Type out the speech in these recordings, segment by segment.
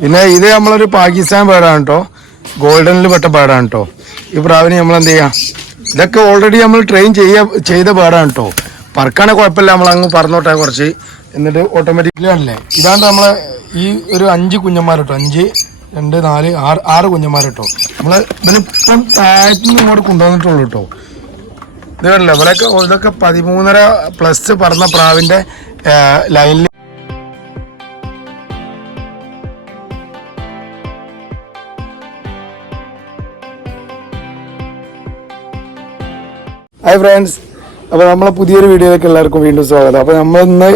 പിന്നെ ഇത് നമ്മളൊരു പാകിസ്ഥാൻ പേടാണ് കേട്ടോ ഗോൾഡനിൽ പെട്ട പേടാണ് കേട്ടോ ഈ പ്രാവിന് നമ്മൾ എന്ത് ചെയ്യാം? ഇതൊക്കെ ഓൾറെഡി നമ്മൾ ട്രെയിൻ ചെയ്യ ചെയ്ത പേടാണ് കേട്ടോ പറക്കാണെ കുഴപ്പമില്ല നമ്മൾ അങ്ങ് പറന്നോട്ടെ കുറച്ച്. എന്നിട്ട് ഓട്ടോമാറ്റിക്കലി ആണല്ലേ? ഇതാണ് നമ്മളെ ഈ ഒരു അഞ്ച് കുഞ്ഞന്മാർ കേട്ടോ അഞ്ച് രണ്ട് നാല് ആറ് ആറ് കുഞ്ഞന്മാർ കേട്ടോ നമ്മൾ ഇവനിപ്പം താഴത്തു നിന്ന് ഇങ്ങോട്ട് കൊണ്ടുവന്നിട്ടുള്ളൂ കേട്ടോ ഇത് കണ്ടില്ലേ? ഇവരൊക്കെ ഇതൊക്കെ പതിമൂന്നര പ്ലസ് പറഞ്ഞ പ്രാവിന്റെ ലൈനിൽ ഹായ് ഫ്രണ്ട്സ് അപ്പോൾ നമ്മളെ പുതിയൊരു വീഡിയോയിലേക്ക് എല്ലാവർക്കും വീണ്ടും സ്വാഗതം. അപ്പോൾ നമ്മൾ ഇന്ന്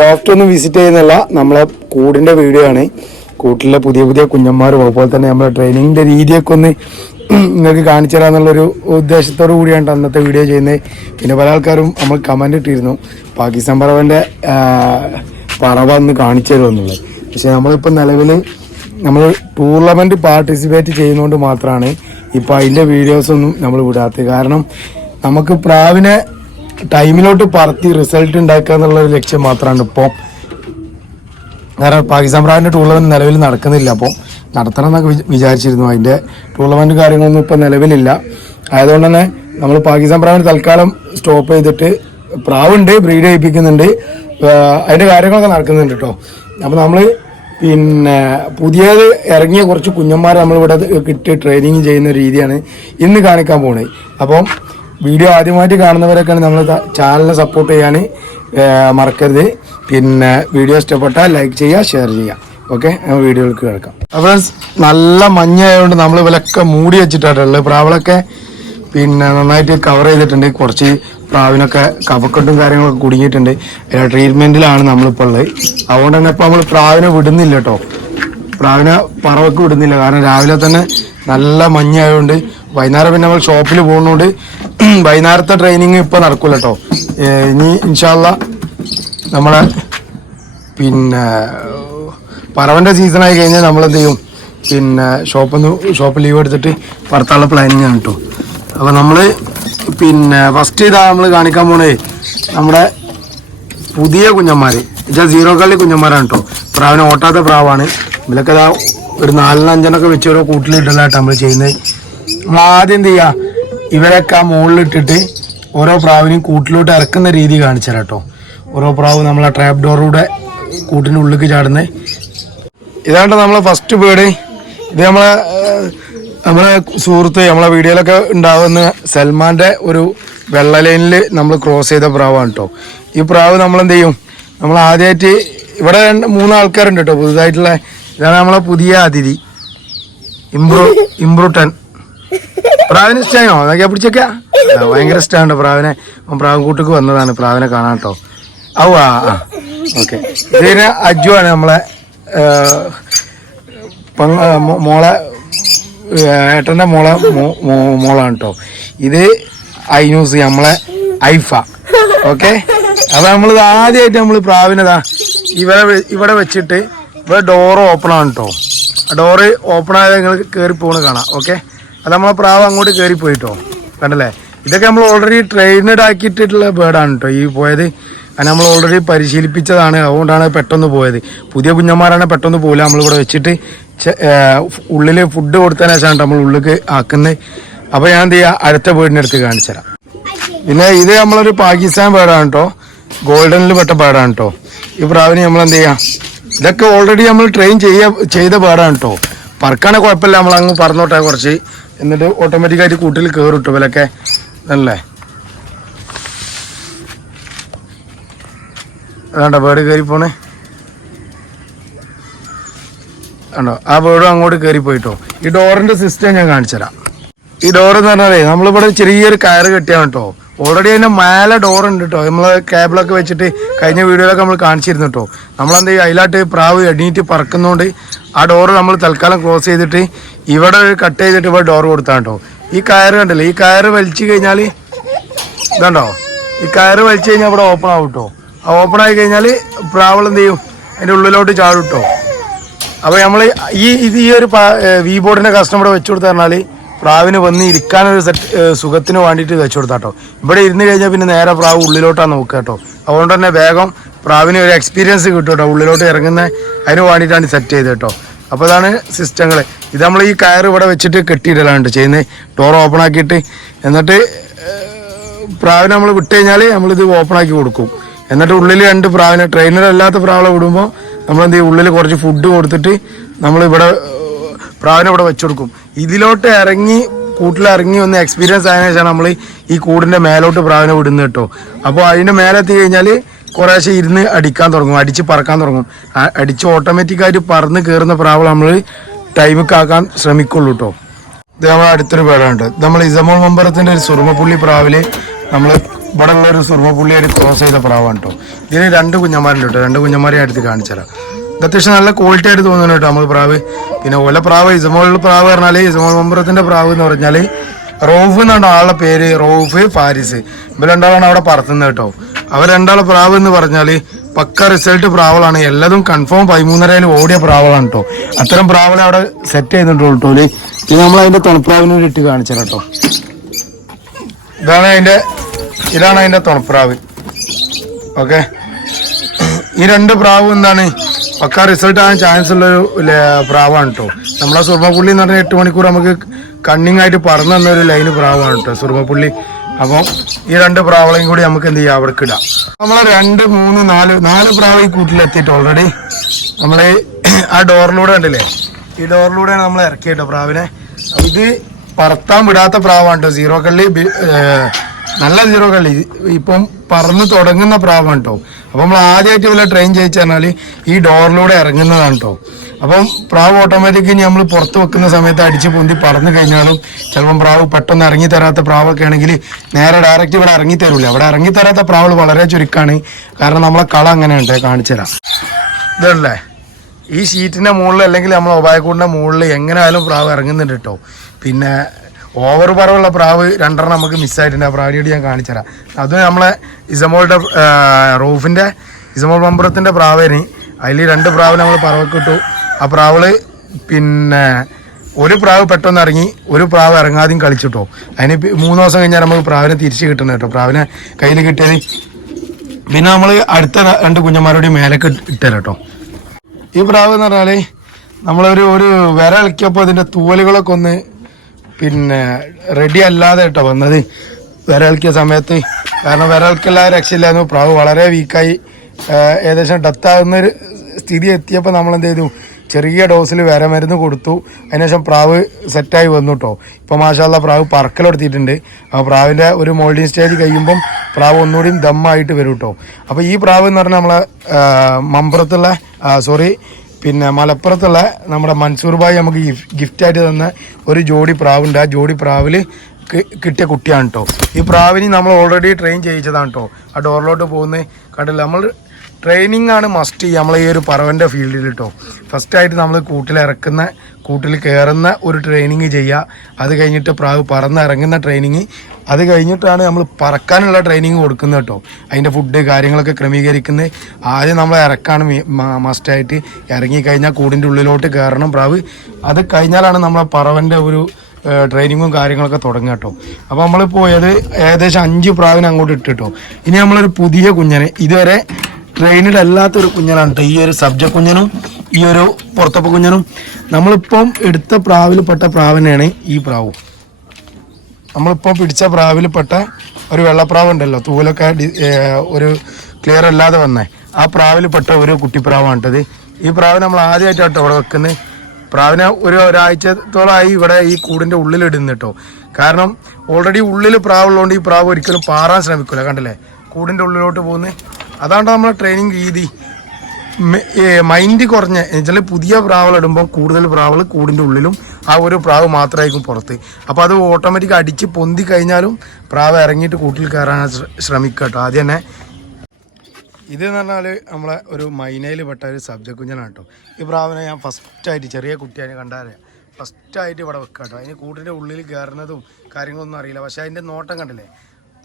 ലോഫ്റ്റ് ഒന്നും വിസിറ്റ് ചെയ്യുന്നില്ല നമ്മളെ കൂടിന്റെ വീഡിയോ ആണ്. കൂട്ടിലെ പുതിയ പുതിയ കുഞ്ഞന്മാരും അതുപോലെ തന്നെ നമ്മളെ ട്രെയിനിങ്ങിന്റെ രീതിയൊക്കെ ഒന്ന് നിങ്ങൾക്ക് കാണിച്ചു തരാമെന്നുള്ളൊരു ഉദ്ദേശത്തോടു കൂടിയാണ് അന്നത്തെ വീഡിയോ ചെയ്യുന്നത്. പിന്നെ പല ആൾക്കാരും നമ്മൾ കമന്റ് ഇട്ടിരുന്നു. പാകിസ്ഥാൻ പറവന്റെ പറവ ഒന്ന് കാണിച്ചു തരുമെന്നുള്ളത്. പക്ഷേ നമ്മളിപ്പോൾ നിലവിൽ നമ്മൾ ടൂർണമെന്റ് പാർട്ടിസിപ്പേറ്റ് ചെയ്യുന്നതുകൊണ്ട് മാത്രമാണ് ഇപ്പൊ അതിന്റെ വീഡിയോസ് ഒന്നും നമ്മൾ വിടാത്തത് കാരണം നമുക്ക് പ്രാവിനെ ടൈമിലോട്ട് പറത്തി റിസൾട്ട് ഉണ്ടാക്കുക എന്നുള്ള ഒരു ലക്ഷ്യം മാത്രമാണ് ഇപ്പോൾ കാരണം പാകിസ്ഥാൻ പ്രാവിന്റെ ടൂർണമെന്റ് നിലവിൽ നടക്കുന്നില്ല. അപ്പോൾ നടത്തണം എന്നൊക്കെ വിച- വിചാരിച്ചിരുന്നു. അതിന്റെ ടൂർണമെന്റ് കാര്യങ്ങളൊന്നും ഇപ്പൊ നിലവിലില്ല. ആയതുകൊണ്ട് തന്നെ നമ്മൾ പാകിസ്ഥാൻ പ്രാവിന് തൽക്കാലം സ്റ്റോപ്പ് ചെയ്തിട്ട് പ്രാവുണ്ട് ബ്രീഡ് ചെയ്യിപ്പിക്കുന്നുണ്ട് അതിന്റെ കാര്യങ്ങളൊക്കെ നടക്കുന്നുണ്ട് കേട്ടോ അപ്പൊ നമ്മൾ പിന്നെ പുതിയത് ഇറങ്ങിയ കുറച്ച് കുഞ്ഞന്മാരെ നമ്മളിവിടെ കിട്ടി ട്രെയിനിങ് ചെയ്യുന്ന രീതിയാണ് ഇന്ന് കാണിക്കാൻ പോകുന്നത് അപ്പം വീഡിയോ ആദ്യമായിട്ട് കാണുന്നവരൊക്കെയാണ് നമ്മൾ ചാനലിനെ സപ്പോർട്ട് ചെയ്യാൻ മറക്കരുത്. പിന്നെ വീഡിയോ ഇഷ്ടപ്പെട്ടാൽ ലൈക്ക് ചെയ്യുക ഷെയർ ചെയ്യുക. ഓക്കെ വീഡിയോയിലേക്ക് കിടക്കാം. അപ്പോൾ നല്ല മഞ്ഞായതുകൊണ്ട് നമ്മൾ ഇവലൊക്കെ മൂടി വെച്ചിട്ടാണ് വെച്ചിട്ടാണുള്ളത് പ്രാവളൊക്കെ പിന്നെ നന്നായിട്ട് കവർ ചെയ്തിട്ടുണ്ട്. കുറച്ച് പ്രാവിനൊക്കെ കഫക്കെട്ടും കാര്യങ്ങളൊക്കെ കുടുങ്ങിയിട്ടുണ്ട്. ട്രീറ്റ്മെന്റിലാണ് നമ്മളിപ്പോൾ ഉള്ളത്. അതുകൊണ്ട് തന്നെ ഇപ്പൊ നമ്മൾ പ്രാവിനെ വിടുന്നില്ല കേട്ടോ പ്രാവിനെ പറവക്ക് വിടുന്നില്ല. കാരണം രാവിലെ തന്നെ നല്ല മഞ്ഞായതുകൊണ്ട് വൈകുന്നേരം പിന്നെ നമ്മൾ ഷോപ്പിൽ പോകുന്നതുകൊണ്ട് വൈകുന്നേരത്തെ ട്രെയിനിങ് ഇപ്പൊ നടക്കൂല കേട്ടോ ഇനി ഇൻഷാല്ല നമ്മളെ പിന്നെ പറവന്റെ സീസണായി കഴിഞ്ഞാൽ നമ്മൾ എന്ത് ചെയ്യും പിന്നെ നിന്ന് ഷോപ്പ് ലീവ് എടുത്തിട്ട് പുറത്തുള്ള പ്ലാനിങ് ആണ് കേട്ടോ അപ്പോൾ നമ്മൾ പിന്നെ ഫസ്റ്റ് ഇതാ നമ്മൾ കാണിക്കാൻ പോണേ നമ്മുടെ പുതിയ കുഞ്ഞന്മാർ ഇതാ സീറോ കളി കുഞ്ഞന്മാരാണ് കേട്ടോ പ്രാവിനെ ഓട്ടാത്ത പ്രാവാണ്. ഇതിലൊക്കെ ഇതാ ഒരു നാലിന് അഞ്ചെണ്ണൊക്കെ വെച്ച് ഓരോ കൂട്ടിലിട്ടല്ലാട്ടോ നമ്മൾ ചെയ്യുന്നത് നമ്മൾ ആദ്യം എന്ത് ചെയ്യുക ഇവരൊക്കെ ആ മുകളിലിട്ടിട്ട് ഓരോ പ്രാവിനെയും കൂട്ടിലോട്ട് ഇറക്കുന്ന രീതി കാണിച്ചു കേട്ടോ ഓരോ പ്രാവ് നമ്മൾ ആ ട്രാപ്പ് ഡോറിലൂടെ കൂട്ടിന്റെ ഉള്ളിലേക്ക് ചാടുന്നത് ഇതാണ്ട് നമ്മളെ ഫസ്റ്റ് ബേഡ് ഇത് നമ്മളെ നമ്മളെ സുഹൃത്ത് നമ്മളെ വീഡിയോയിലൊക്കെ ഉണ്ടാവുന്ന സൽമാന്റെ ഒരു വെള്ള ലൈനിൽ നമ്മൾ ക്രോസ് ചെയ്ത പ്രാവാണ് കേട്ടോ ഈ പ്രാവ് നമ്മൾ എന്ത് ചെയ്യും നമ്മൾ ആദ്യമായിട്ട് ഇവിടെ രണ്ട് മൂന്ന് ആൾക്കാരുണ്ട് കേട്ടോ പുതുതായിട്ടുള്ള. ഇതാണ് നമ്മളെ പുതിയ അതിഥി. ഇംബ്രൂ ഇംബ്രൂട്ടൻ. പ്രാവിന് ഇഷ്ടമാണോ അതൊക്കെ പിടിച്ചൊക്കെ. ഭയങ്കര ഇഷ്ടമാണ് പ്രാവിനെ. പ്രാവ് കൂട്ടക്ക് വന്നതാണ്. പ്രാവിനെ കാണാൻ കേട്ടോ ഔ ആ ഓക്കെ. ഇതിന് അജു ആണ് നമ്മളെ മോളെ ഏട്ടന്റെ മോളെ മോളാണ് കേട്ടോ ഇത് ഐനൂസ് നമ്മളെ ഐഫ. ഓക്കെ? അപ്പൊ നമ്മൾ ആദ്യമായിട്ട് നമ്മൾ പ്രാവിനതാ ഇവിടെ ഇവിടെ വെച്ചിട്ട് ഇവിടെ ഡോറ് ഓപ്പൺ ആണ് കേട്ടോ ഡോറ് ഓപ്പൺ ആയത് നിങ്ങൾ കയറി പോണ് കാണാം. ഓക്കെ? അത് നമ്മളെ പ്രാവ് അങ്ങോട്ട് കയറി പോയിട്ടോ കണ്ടല്ലേ? ഇതൊക്കെ നമ്മൾ ഓൾറെഡി ട്രെയിനഡ് ആക്കിയിട്ടുള്ള ബേർഡാണ് കേട്ടോ ഈ പോയത് അത് നമ്മൾ ഓൾറെഡി പരിശീലിപ്പിച്ചതാണ്. അതുകൊണ്ടാണ് പെട്ടെന്ന് പോയത്. പുതിയ കുഞ്ഞന്മാരാണ് പെട്ടെന്ന് പോകില്ല നമ്മളിവിടെ വെച്ചിട്ട് ഉള്ളിൽ ഫുഡ് കൊടുത്തതിന് ശേഷമാണ് നമ്മൾ ഉള്ളിലേക്ക് ആക്കുന്നത്. അപ്പോൾ ഞാൻ എന്ത് ചെയ്യുക അടുത്ത വീടിനടുത്ത് കാണിച്ചു തരാം. പിന്നെ ഇത് നമ്മളൊരു പാകിസ്ഥാൻ പേടാണ് കേട്ടോ ഗോൾഡനിൽ പെട്ട പേടാണ് കേട്ടോ ഈ പ്രാവിന് നമ്മൾ എന്ത് ചെയ്യാം? ഇതൊക്കെ ഓൾറെഡി നമ്മൾ ട്രെയിൻ ചെയ്യ ചെയ്ത പേടാണ് കേട്ടോ പറക്കാണെ കുഴപ്പമില്ല. നമ്മൾ അങ്ങ് പറന്നോട്ടെ കുറച്ച്. എന്നിട്ട് ഓട്ടോമാറ്റിക്കായിട്ട് കൂട്ടിൽ കയറിട്ടു ഇവലൊക്കെ അല്ലേ? അതാണ്ടോ ബേർഡ് കയറി പോണേ. ആണോ ആ ബേർഡും അങ്ങോട്ട് കയറി പോയിട്ടോ. ഈ ഡോറിന്റെ സിസ്റ്റം ഞാൻ കാണിച്ചു തരാം. ഈ ഡോർ എന്ന് പറഞ്ഞാലേ നമ്മളിവിടെ ചെറിയൊരു കയറ് കെട്ടിയാണ് കേട്ടോ. ഓൾറെഡി അതിന്റെ മേലെ ഡോർ ഉണ്ട് കേട്ടോ. നമ്മൾ കേബിളൊക്കെ വെച്ചിട്ട് കഴിഞ്ഞ വീഡിയോയിലൊക്കെ നമ്മൾ കാണിച്ചിരുന്നു കേട്ടോ. നമ്മളെന്ത് ചെയ്യും? അതിലായിട്ട് പ്രാവ് എണീറ്റ് പറക്കുന്നതുകൊണ്ട് ആ ഡോർ നമ്മൾ തൽക്കാലം ക്ലോസ് ചെയ്തിട്ട് ഇവിടെ കട്ട് ചെയ്തിട്ട് ഇവിടെ ഡോർ കൊടുത്താണ് കേട്ടോ. ഈ കയറ് കണ്ടില്ലേ? ഈ കയറ് വലിച്ചു കഴിഞ്ഞാൽ ഇതുണ്ടോ? ഈ കയറ് വലിച്ചു കഴിഞ്ഞാൽ ഇവിടെ ഓപ്പൺ ആവും കേട്ടോ. ഓപ്പൺ ആയി കഴിഞ്ഞാൽ പ്രാവൾ എന്ത് ചെയ്യും? അതിന്റെ ഉള്ളിലോട്ട് ചാടും കേട്ടോ അപ്പോൾ നമ്മൾ ഈ ഇത് ഈ ഒരു വി ബോർഡിന്റെ കസ്റ്റമർ വെച്ചു കൊടുത്തു പറഞ്ഞാൽ പ്രാവിന് വന്ന് ഇരിക്കാനൊരു സെറ്റ് സുഖത്തിന് വേണ്ടിയിട്ട് വെച്ചു കൊടുത്താട്ടോ ഇവിടെ ഇരുന്ന് കഴിഞ്ഞാൽ പിന്നെ നേരെ പ്രാവ് ഉള്ളിലോട്ടാണ് നോക്കുക കേട്ടോ അതുകൊണ്ട് തന്നെ വേഗം പ്രാവിന് ഒരു എക്സ്പീരിയൻസ് കിട്ടും കേട്ടോ ഉള്ളിലോട്ട് ഇറങ്ങുന്ന അതിന് വേണ്ടിയിട്ടാണ് സെറ്റ് ചെയ്തത് കേട്ടോ അപ്പോൾ അതാണ് സിസ്റ്റങ്ങൾ ഇത് നമ്മൾ ഈ കയർ ഇവിടെ വെച്ചിട്ട് കെട്ടിയിടലാണ് ചെയ്യുന്നത് ഡോർ ഓപ്പൺ ആക്കിയിട്ട്. എന്നിട്ട് പ്രാവിനെ നമ്മൾ വിട്ട് കഴിഞ്ഞാൽ നമ്മളിത് ഓപ്പൺ ആക്കി കൊടുക്കും. എന്നിട്ട് ഉള്ളിൽ രണ്ട് പ്രാവിനെ ട്രെയിനർ അല്ലാത്ത പ്രാവളെ വിടുമ്പോൾ നമ്മൾ എന്ത് ചെയ്യും? ഉള്ളിൽ കുറച്ച് ഫുഡ് കൊടുത്തിട്ട് നമ്മൾ ഇവിടെ പ്രാവിനെ ഇവിടെ വെച്ചുകൊടുക്കും ഇതിലോട്ട് ഇറങ്ങി കൂട്ടിലിറങ്ങി ഒന്ന് എക്സ്പീരിയൻസ് ആയതിനു ശേഷം നമ്മൾ ഈ കൂടിന്റെ മേലോട്ട് പ്രാവിനെ വിടുന്നത് കേട്ടോ. അപ്പോൾ അതിന്റെ മേലെ എത്തി കഴിഞ്ഞാൽ കുറേശ്ശെ ഇരുന്ന് അടിക്കാൻ തുടങ്ങും അടിച്ച് പറക്കാൻ തുടങ്ങും. അടിച്ച് ഓട്ടോമാറ്റിക്കായിട്ട് പറന്ന് കയറുന്ന പ്രാവൾ നമ്മൾ ടൈമിക്കാക്കാൻ ശ്രമിക്കുള്ളൂ കേട്ടോ. ഇത് നമ്മൾ അടുത്തൊരു പേടാണ് ഇത് നമ്മൾ ഇസമോൾ മമ്പറത്തിന്റെ ഒരു സുറുമപ്പുള്ളി പ്രാവിൽ നമ്മൾ ഇവിടെ ഉള്ള ഒരു ക്രോസ് ചെയ്ത പ്രാവാണ് കേട്ടോ ഇതിന് രണ്ട് കുഞ്ഞന്മാരുണ്ട് കേട്ടോ രണ്ട് കുഞ്ഞന്മാരെ അടുത്ത് കാണിച്ചുതരാം ഇത് അത്യാവശ്യം നല്ല ക്വാളിറ്റി ആയിട്ട് തോന്നുന്നു കേട്ടോ നമ്മൾ പ്രാവ്. പിന്നെ ഓല പ്രാവ് ഇസമോൾ പ്രാവ് പറഞ്ഞാൽ ഇസമോൾ മമ്പറത്തിന്റെ പ്രാവ് എന്ന് പറഞ്ഞാൽ റോഫ് എന്നാണ് ആളുടെ പേര്. റോഫ് ഫാരിസ്. ഇവർ രണ്ടാളാണ് അവിടെ പറത്തുന്നത് കേട്ടോ അവർ രണ്ടാളെ പ്രാവ് എന്ന് പറഞ്ഞാൽ പക്ക റിസൾട്ട് പ്രാവളാണ് എല്ലാതും കൺഫേം പതിമൂന്നരയിൽ ഓടിയ പ്രാവളാണ് കേട്ടോ അത്തരം പ്രാവളെ അവിടെ സെറ്റ് ചെയ്തിട്ടുള്ളൂ കേട്ടോ ഇത് നമ്മൾ അതിന്റെ തണുപ്രാവിനോട് ഇട്ട് കാണിച്ചു കേട്ടോ ഇതാണ് അതിന്റെ ഇതാണ് അതിന്റെ തുണപ്രാവ്. ഓക്കെ ഈ രണ്ട് പ്രാവ് എന്താണ്? പക്ക റിസൾട്ട് ആകാൻ ചാൻസ് ഉള്ളൊരു പ്രാവാണ് കേട്ടോ നമ്മളെ സുർമ്മപ്പുള്ളി എന്ന് പറഞ്ഞാൽ എട്ട് മണിക്കൂർ നമുക്ക് കണ്ണിങ് ആയിട്ട് പറന്നു തന്ന ഒരു ലൈന് പ്രാവാണ് കേട്ടോ സുർമ്മപ്പുള്ളി അപ്പം ഈ രണ്ട് പ്രാവളെയും കൂടി നമുക്ക് എന്ത് ചെയ്യാം? അവർക്ക് ഇടാം. നമ്മളെ രണ്ട് മൂന്ന് നാല് നാല് പ്രാവ് ഈ കൂട്ടിലെത്തിയിട്ട് ഓൾറെഡി നമ്മളെ ആ ഡോറിലൂടെ ഉണ്ടല്ലേ ഈ ഡോറിലൂടെയാണ് നമ്മൾ ഇറക്കി കേട്ടോ പ്രാവിനെ. ഇത് പറത്താൻ വിടാത്ത പ്രാവാണ് കേട്ടോ സീറോ കള്ളി നല്ല സീറോ കള്ളി ഇപ്പം പറന്ന് തുടങ്ങുന്ന പ്രാവാണ് കേട്ടോ അപ്പം നമ്മൾ ആദ്യമായിട്ട് ഇവരെ ട്രെയിൻ ചെയ്യിച്ചു പറഞ്ഞാൽ ഈ ഡോറിലൂടെ ഇറങ്ങുന്നതാണ് കേട്ടോ അപ്പം പ്രാവ് ഓട്ടോമാറ്റിക് നമ്മൾ പുറത്ത് വെക്കുന്ന സമയത്ത് അടിച്ച് പൊന്തി പറന്ന് കഴിഞ്ഞാലും ചിലപ്പം പ്രാവ് പെട്ടെന്ന് ഇറങ്ങി തരാത്ത പ്രാവൊക്കെ ആണെങ്കിൽ നേരെ ഡയറക്റ്റ് ഇവിടെ ഇറങ്ങി തരൂല. അവിടെ ഇറങ്ങി തരാത്ത പ്രാവുകൾ വളരെ ചുരുക്കമാണ് കാരണം നമ്മളെ കള അങ്ങനെയുണ്ട് കാണിച്ചു തരാം. ഇതല്ലേ? ഈ ഷീറ്റിന്റെ മുകളിൽ അല്ലെങ്കിൽ നമ്മൾ ഒബായക്കൂടിന്റെ മുകളിൽ എങ്ങനെയായാലും പ്രാവ് ഇറങ്ങുന്നുണ്ട് കേട്ടോ പിന്നെ ഓവർ പറവുള്ള പ്രാവ് രണ്ടെണ്ണം നമുക്ക് മിസ്സായിട്ടുണ്ട് ആ പ്രാവിനോട് ഞാൻ കാണിച്ചുതരാം അത് നമ്മളെ ഇസമോളുടെ റൂഫിന്റെ ഇസമോൾ മമ്പുറത്തിന്റെ പ്രാവേന്. അതിൽ രണ്ട് പ്രാവ് നമ്മൾ പറവക്കിട്ടു ആ പ്രാവൾ പിന്നെ ഒരു പ്രാവ് പെട്ടെന്ന് ഇറങ്ങി ഒരു പ്രാവ് ഇറങ്ങാതെയും കളിച്ചിട്ടോ. അതിന് മൂന്ന് ദിവസം കഴിഞ്ഞാൽ നമുക്ക് പ്രാവിനെ തിരിച്ച് കിട്ടണം കേട്ടോ പ്രാവിനെ കയ്യിൽ കിട്ടിയത് പിന്നെ നമ്മൾ അടുത്ത രണ്ട് കുഞ്ഞന്മാരോട് മേലൊക്കെ ഇട്ടുതരാം കേട്ടോ ഈ പ്രാവ് എന്ന് പറഞ്ഞാൽ നമ്മളൊരു ഒരു വിര ഇളക്കിയപ്പോൾ അതിന്റെ തൂവലുകളൊക്കെ ഒന്ന് പിന്നെ റെഡി അല്ലാതെ കേട്ടോ വന്നത്. വിരൽക്കിയ സമയത്ത് കാരണം വിരൽക്കെല്ലാം രക്ഷയില്ലായിരുന്നു. പ്രാവ് വളരെ വീക്കായി ഏകദേശം ഡെത്ത് ആകുന്ന ഒരു സ്ഥിതി എത്തിയപ്പോൾ നമ്മൾ എന്ത് ചെയ്തു? ചെറിയ ഡോസിൽ വിരമരുന്ന് കൊടുത്തു. അതിനുശേഷം പ്രാവ് സെറ്റായി വന്നു കേട്ടോ ഇപ്പോൾ മാഷാല്ല പ്രാവ് പറക്കലെടുത്തിട്ടുണ്ട് ആ പ്രാവിന്റെ ഒരു മോൾഡിങ് സ്റ്റേജ് കഴിയുമ്പം പ്രാവ് ഒന്നുകൂടിയും ദമ്മായിട്ട് വരും കേട്ടോ അപ്പോൾ ഈ പ്രാവ് എന്ന് പറഞ്ഞാൽ നമ്മളെ മമ്പുറത്തുള്ള സോറി പിന്നെ മലപ്പുറത്തുള്ള നമ്മുടെ മൻസൂർ ഭായി നമുക്ക് ഗിഫ്റ്റ് ആയിട്ട് തന്ന ഒരു ജോഡി പ്രാവുണ്ട്. ആ ജോഡി പ്രാവിൽ കിട്ടിയ കുട്ടിയാണ് കേട്ടോ ഈ പ്രാവിനെ നമ്മൾ ഓൾറെഡി ട്രെയിൻ ചെയ്യിച്ചതാണ് കേട്ടോ ആ ഡോറിലോട്ട് പോകുന്ന കണ്ടില്ല? നമ്മൾ ട്രെയിനിങ് ആണ് മസ്റ്റ് ചെയ്യുക നമ്മളെ ഈ ഒരു പറവന്റെ ഫീൽഡിൽ കേട്ടോ ഫസ്റ്റ് ആയിട്ട് നമ്മൾ കൂട്ടിലിറക്കുന്ന കൂട്ടിൽ കയറുന്ന ഒരു ട്രെയിനിങ് ചെയ്യുക അത് കഴിഞ്ഞിട്ട് പ്രാവ് പറന്ന് ഇറങ്ങുന്ന ട്രെയിനിങ് അത് കഴിഞ്ഞിട്ടാണ് നമ്മൾ പറക്കാനുള്ള ട്രെയിനിങ് കൊടുക്കുന്നത് കേട്ടോ അതിന്റെ ഫുഡ് കാര്യങ്ങളൊക്കെ ക്രമീകരിക്കുന്നത്. ആദ്യം നമ്മൾ ഇറക്കാണ് മസ്റ്റായിട്ട് ഇറങ്ങിക്കഴിഞ്ഞാൽ കൂടിന്റെ ഉള്ളിലോട്ട് കയറണം പ്രാവ്. അത് കഴിഞ്ഞാലാണ് നമ്മളെ പറവന്റെ ഒരു ട്രെയിനിങ്ങും കാര്യങ്ങളൊക്കെ തുടങ്ങുക കേട്ടോ അപ്പോൾ നമ്മൾ പോയത് ഏകദേശം അഞ്ച് പ്രാവിനെ അങ്ങോട്ട് ഇട്ടിട്ടോ. ഇനി നമ്മളൊരു പുതിയ കുഞ്ഞനെ ഇതുവരെ ട്രെയിനിൽ അല്ലാത്തൊരു കുഞ്ഞനാണ് കേട്ടോ ഈ ഒരു സബ്ജക്ട് കുഞ്ഞനും ഈ ഒരു പുറത്തപ്പ കുഞ്ഞനും. നമ്മളിപ്പം എടുത്ത പ്രാവിൽപ്പെട്ട പ്രാവിനെയാണ് ഈ പ്രാവും. നമ്മളിപ്പോൾ പിടിച്ച പ്രാവിൽപ്പെട്ട ഒരു വെള്ളപ്രാവ് ഉണ്ടല്ലോ. തൂലൊക്കെ ഒരു ക്ലിയർ അല്ലാതെ വന്നേ. ആ പ്രാവിൽപ്പെട്ട ഒരു കുട്ടിപ്രാവാണ് കേട്ടത് ഈ പ്രാവ് നമ്മൾ ആദ്യമായിട്ടാണ് ഇവിടെ വെക്കുന്നത് പ്രാവിനെ ഒരു ഒരാഴ്ചത്തോളമായി ഇവിടെ ഈ കൂടിന്റെ ഉള്ളിൽ ഇടുന്നു കേട്ടോ കാരണം ഓൾറെഡി ഉള്ളിൽ പ്രാവുള്ളതുകൊണ്ട് ഈ പ്രാവ് ഒരിക്കലും പാറാൻ ശ്രമിക്കില്ല കണ്ടില്ലേ? കൂടിന്റെ ഉള്ളിലോട്ട് പോകുന്നത് അതാണ് നമ്മളെ ട്രെയിനിങ് രീതി. മൈൻഡ് കുറഞ്ഞ. എന്നുവെച്ചാൽ പുതിയ പ്രാവൾ ഇടുമ്പോൾ കൂടുതൽ പ്രാവൾ കൂടിന്റെ ഉള്ളിലും ആ ഒരു പ്രാവ് മാത്രമായിരിക്കും പുറത്ത്. അപ്പോൾ അത് ഓട്ടോമാറ്റിക് അടിച്ച് പൊന്തി കഴിഞ്ഞാലും പ്രാവ് ഇറങ്ങിയിട്ട് കൂട്ടിൽ കയറാൻ ശ്രമിക്കുക കേട്ടോ ആദ്യം തന്നെ ഇത് എന്ന് പറഞ്ഞാൽ നമ്മളെ ഒരു മൈനയിൽ പെട്ട ഒരു സബ്ജക്ട് കുഞ്ഞനാണ് കേട്ടോ ഈ പ്രാവിനെ ഞാൻ ഫസ്റ്റായിട്ട് ചെറിയ കുട്ടിയാണ് കണ്ടാലേ ഫസ്റ്റായിട്ട് ഇവിടെ വെക്കുക കേട്ടോ അതിന് കൂട്ടിന്റെ ഉള്ളിൽ കയറുന്നതും കാര്യങ്ങളൊന്നും അറിയില്ല. പക്ഷേ അതിന്റെ നോട്ടം കണ്ടില്ലേ?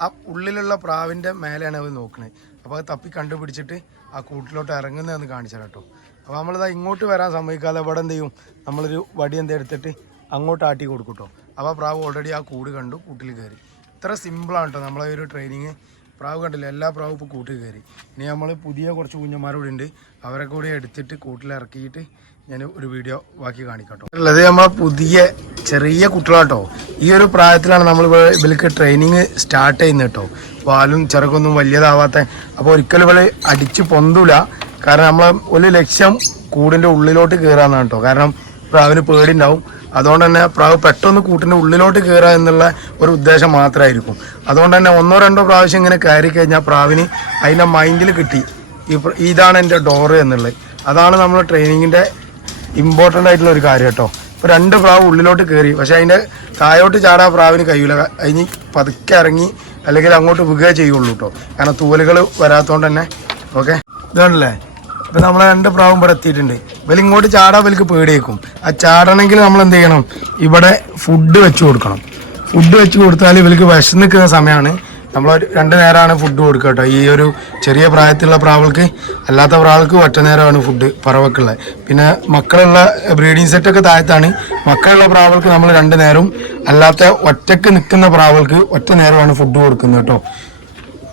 ആ ഉള്ളിലുള്ള പ്രാവിന്റെ മേലെയാണ് അവർ നോക്കുന്നത് അപ്പോൾ അത് തപ്പി കണ്ടുപിടിച്ചിട്ട് ആ കൂട്ടിലോട്ട് ഇറങ്ങുന്നതെന്ന് കാണിച്ചു കേട്ടോ അപ്പോൾ നമ്മളിതാ ഇങ്ങോട്ട് വരാൻ സമ്മതിക്കാതെ ഇവിടെ എന്ത് ചെയ്യും? നമ്മളൊരു വടി എന്ത് എടുത്തിട്ട് അങ്ങോട്ട് ആട്ടി കൊടുക്കും കേട്ടോ അപ്പോൾ പ്രാവ് ഓൾറെഡി ആ കൂട് കണ്ടു കൂട്ടിൽ കയറി. ഇത്ര സിമ്പിളാണ് കേട്ടോ നമ്മളെ ഒരു ട്രെയിനിങ് പ്രാവ് കണ്ടില്ല? എല്ലാ പ്രാവും ഇപ്പോൾ കൂട്ടിൽ കയറി. ഇനി നമ്മൾ പുതിയ കുറച്ച് കുഞ്ഞന്മാരോടുണ്ട് അവരെ കൂടി എടുത്തിട്ട് കൂട്ടിൽ ഇറക്കിയിട്ട് ഞാൻ ഒരു വീഡിയോ ബാക്കി കാണിക്കട്ടോ. ഉള്ളത് നമ്മളെ പുതിയ ചെറിയ കുട്ടികളാട്ടോ. ഈ ഒരു പ്രായത്തിലാണ് നമ്മൾ ഇവർക്ക് ട്രെയിനിങ് സ്റ്റാർട്ട് ചെയ്യുന്നത് കേട്ടോ. പാലും ചിറകൊന്നും വലിയതാവാത്ത അപ്പോൾ ഒരിക്കലും ഇവൾ അടിച്ച് പൊന്തൂല. കാരണം നമ്മളെ ഒരു ലക്ഷ്യം കൂടിന്റെ ഉള്ളിലോട്ട് കയറാന്നാണ് കേട്ടോ. കാരണം പ്രാവിന് പേടിണ്ടാവും അതുകൊണ്ട് തന്നെ പ്രാവ് പെട്ടെന്ന് കൂട്ടിന്റെ ഉള്ളിലോട്ട് കയറുക എന്നുള്ള ഒരു ഉദ്ദേശം മാത്രമായിരിക്കും. അതുകൊണ്ട് തന്നെ ഒന്നോ രണ്ടോ പ്രാവശ്യം ഇങ്ങനെ കയറി കഴിഞ്ഞാൽ പ്രാവിന് അതിന്റെ മൈൻഡിൽ കിട്ടി. ഇതാണ് എന്റെ ഡോറ് എന്നുള്ളത്. അതാണ് നമ്മൾ ട്രെയിനിങ്ങിന്റെ ഇമ്പോർട്ടന്റ് ആയിട്ടുള്ള ഒരു കാര്യം കേട്ടോ. ഇപ്പോൾ രണ്ട് പ്രാവ് ഉള്ളിലോട്ട് കയറി പക്ഷെ അതിന്റെ താഴോട്ട് ചാടാ പ്രാവിന് കഴിയില്ല അതിന് പതുക്കെ ഇറങ്ങി അല്ലെങ്കിൽ അങ്ങോട്ട് വികുക ചെയ്യുള്ളൂ കേട്ടോ. കാരണം തൂവലുകൾ വരാത്തതുകൊണ്ട് തന്നെ. ഓക്കെ ഇതാണല്ലേ? ഇപ്പം നമ്മളെ രണ്ട് പ്രാവും ഇവിടെ എത്തിയിട്ടുണ്ട്. ഇവൽ ഇങ്ങോട്ട് ചാടാൻ വലിക്ക് പേടിയേക്കും. ആ ചാടണമെങ്കിൽ നമ്മൾ എന്ത് ചെയ്യണം? ഇവിടെ ഫുഡ് വെച്ച് കൊടുക്കണം. ഫുഡ് വെച്ച് കൊടുത്താൽ ഇവർക്ക് വിശന്ന് നിൽക്കുന്ന സമയമാണ്. നമ്മൾ രണ്ടു നേരമാണ് ഫുഡ് കൊടുക്കുക കേട്ടോ ഈ ഒരു ചെറിയ പ്രായത്തിലുള്ള പ്രാവൾക്ക് അല്ലാത്ത പ്രാവൾക്ക് ഒറ്റ നേരമാണ് ഫുഡ് പറവക്കുള്ളത് പിന്നെ മക്കളുള്ള ബ്രീഡിംഗ് സെറ്റൊക്കെ താഴത്താണ്. മക്കളുള്ള പ്രാവൾക്ക് നമ്മൾ രണ്ട് നേരവും അല്ലാത്ത ഒറ്റയ്ക്ക് നിൽക്കുന്ന പ്രാവൾക്ക് ഒറ്റ നേരമാണ് ഫുഡ് കൊടുക്കുന്നത് കേട്ടോ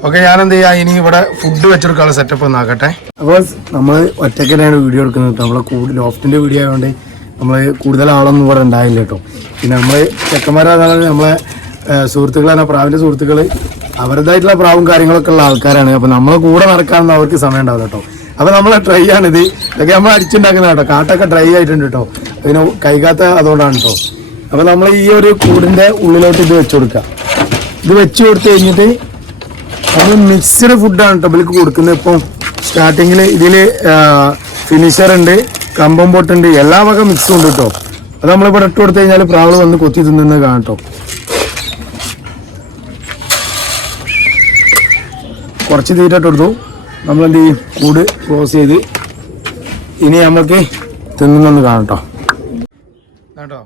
ഓക്കെ ഞാൻ എന്ത് ചെയ്യാം? ഇനി ഇവിടെ ഫുഡ് വെച്ചെടുക്കാനുള്ള സെറ്റപ്പ് ഒന്ന് ആക്കട്ടെ. അപ്പോൾ നമ്മൾ ഒറ്റയ്ക്ക് തന്നെയാണ് വീഡിയോ എടുക്കുന്നത് നമ്മളെ കൂടുതൽ ലോഫ്റ്റിന്റെ വീഡിയോ ആയതുകൊണ്ട് നമ്മൾ കൂടുതൽ ആളൊന്നും ഇവിടെ ഉണ്ടായില്ല കേട്ടോ പിന്നെ നമ്മൾ ചെക്കന്മാരാണ് നമ്മളെ സുഹൃത്തുക്കളാണ്. പ്രാവിന്റെ സുഹൃത്തുക്കൾ അവരുടേതായിട്ടുള്ള പ്രാവും കാര്യങ്ങളൊക്കെ ഉള്ള ആൾക്കാരാണ്. അപ്പൊ നമ്മളെ കൂടെ നടക്കാനൊന്നും അവർക്ക് സമയം ഉണ്ടാവില്ല കേട്ടോ. അപ്പൊ നമ്മളെ ട്രൈ ആണിത്. ഇതൊക്കെ നമ്മൾ അടിച്ചുണ്ടാക്കുന്ന കേട്ടോ. കാട്ടൊക്കെ ഡ്രൈ ആയിട്ടുണ്ട് കേട്ടോ. അതിന് കൈകാത്ത അതുകൊണ്ടാണ് കേട്ടോ. അപ്പൊ നമ്മൾ ഈ ഒരു കൂടിന്റെ ഉള്ളിലോട്ട് ഇത് വെച്ചു കൊടുക്കുക ഇത് വെച്ച് കൊടുത്തു കഴിഞ്ഞിട്ട് നമ്മൾ മിക്സ്ഡ് ഫുഡാണ് കേട്ടോ ഇവർക്ക് കൊടുക്കുന്നത്. ഇപ്പം സ്റ്റാർട്ടിങ്ങിൽ ഇതിൽ ഫിനിഷർ ഉണ്ട് കമ്പം പൊട്ടുണ്ട് എല്ലാ വക മിക്സും ഉണ്ട് കേട്ടോ. അത് നമ്മളിവിടെ ഇട്ട് കൊടുത്തു കഴിഞ്ഞാൽ പ്രാവ് വന്ന് കൊത്തി തിന്നുന്നത് കാണാം കുറച്ച് തീറ്റ കൊടുത്തു നമ്മൾ എന്ത് ചെയ്യും? കൂട് ക്ലോസ് ചെയ്ത് ഇനി നമുക്ക് തിന്നുന്നൊന്ന് കാണട്ടോ. കേട്ടോ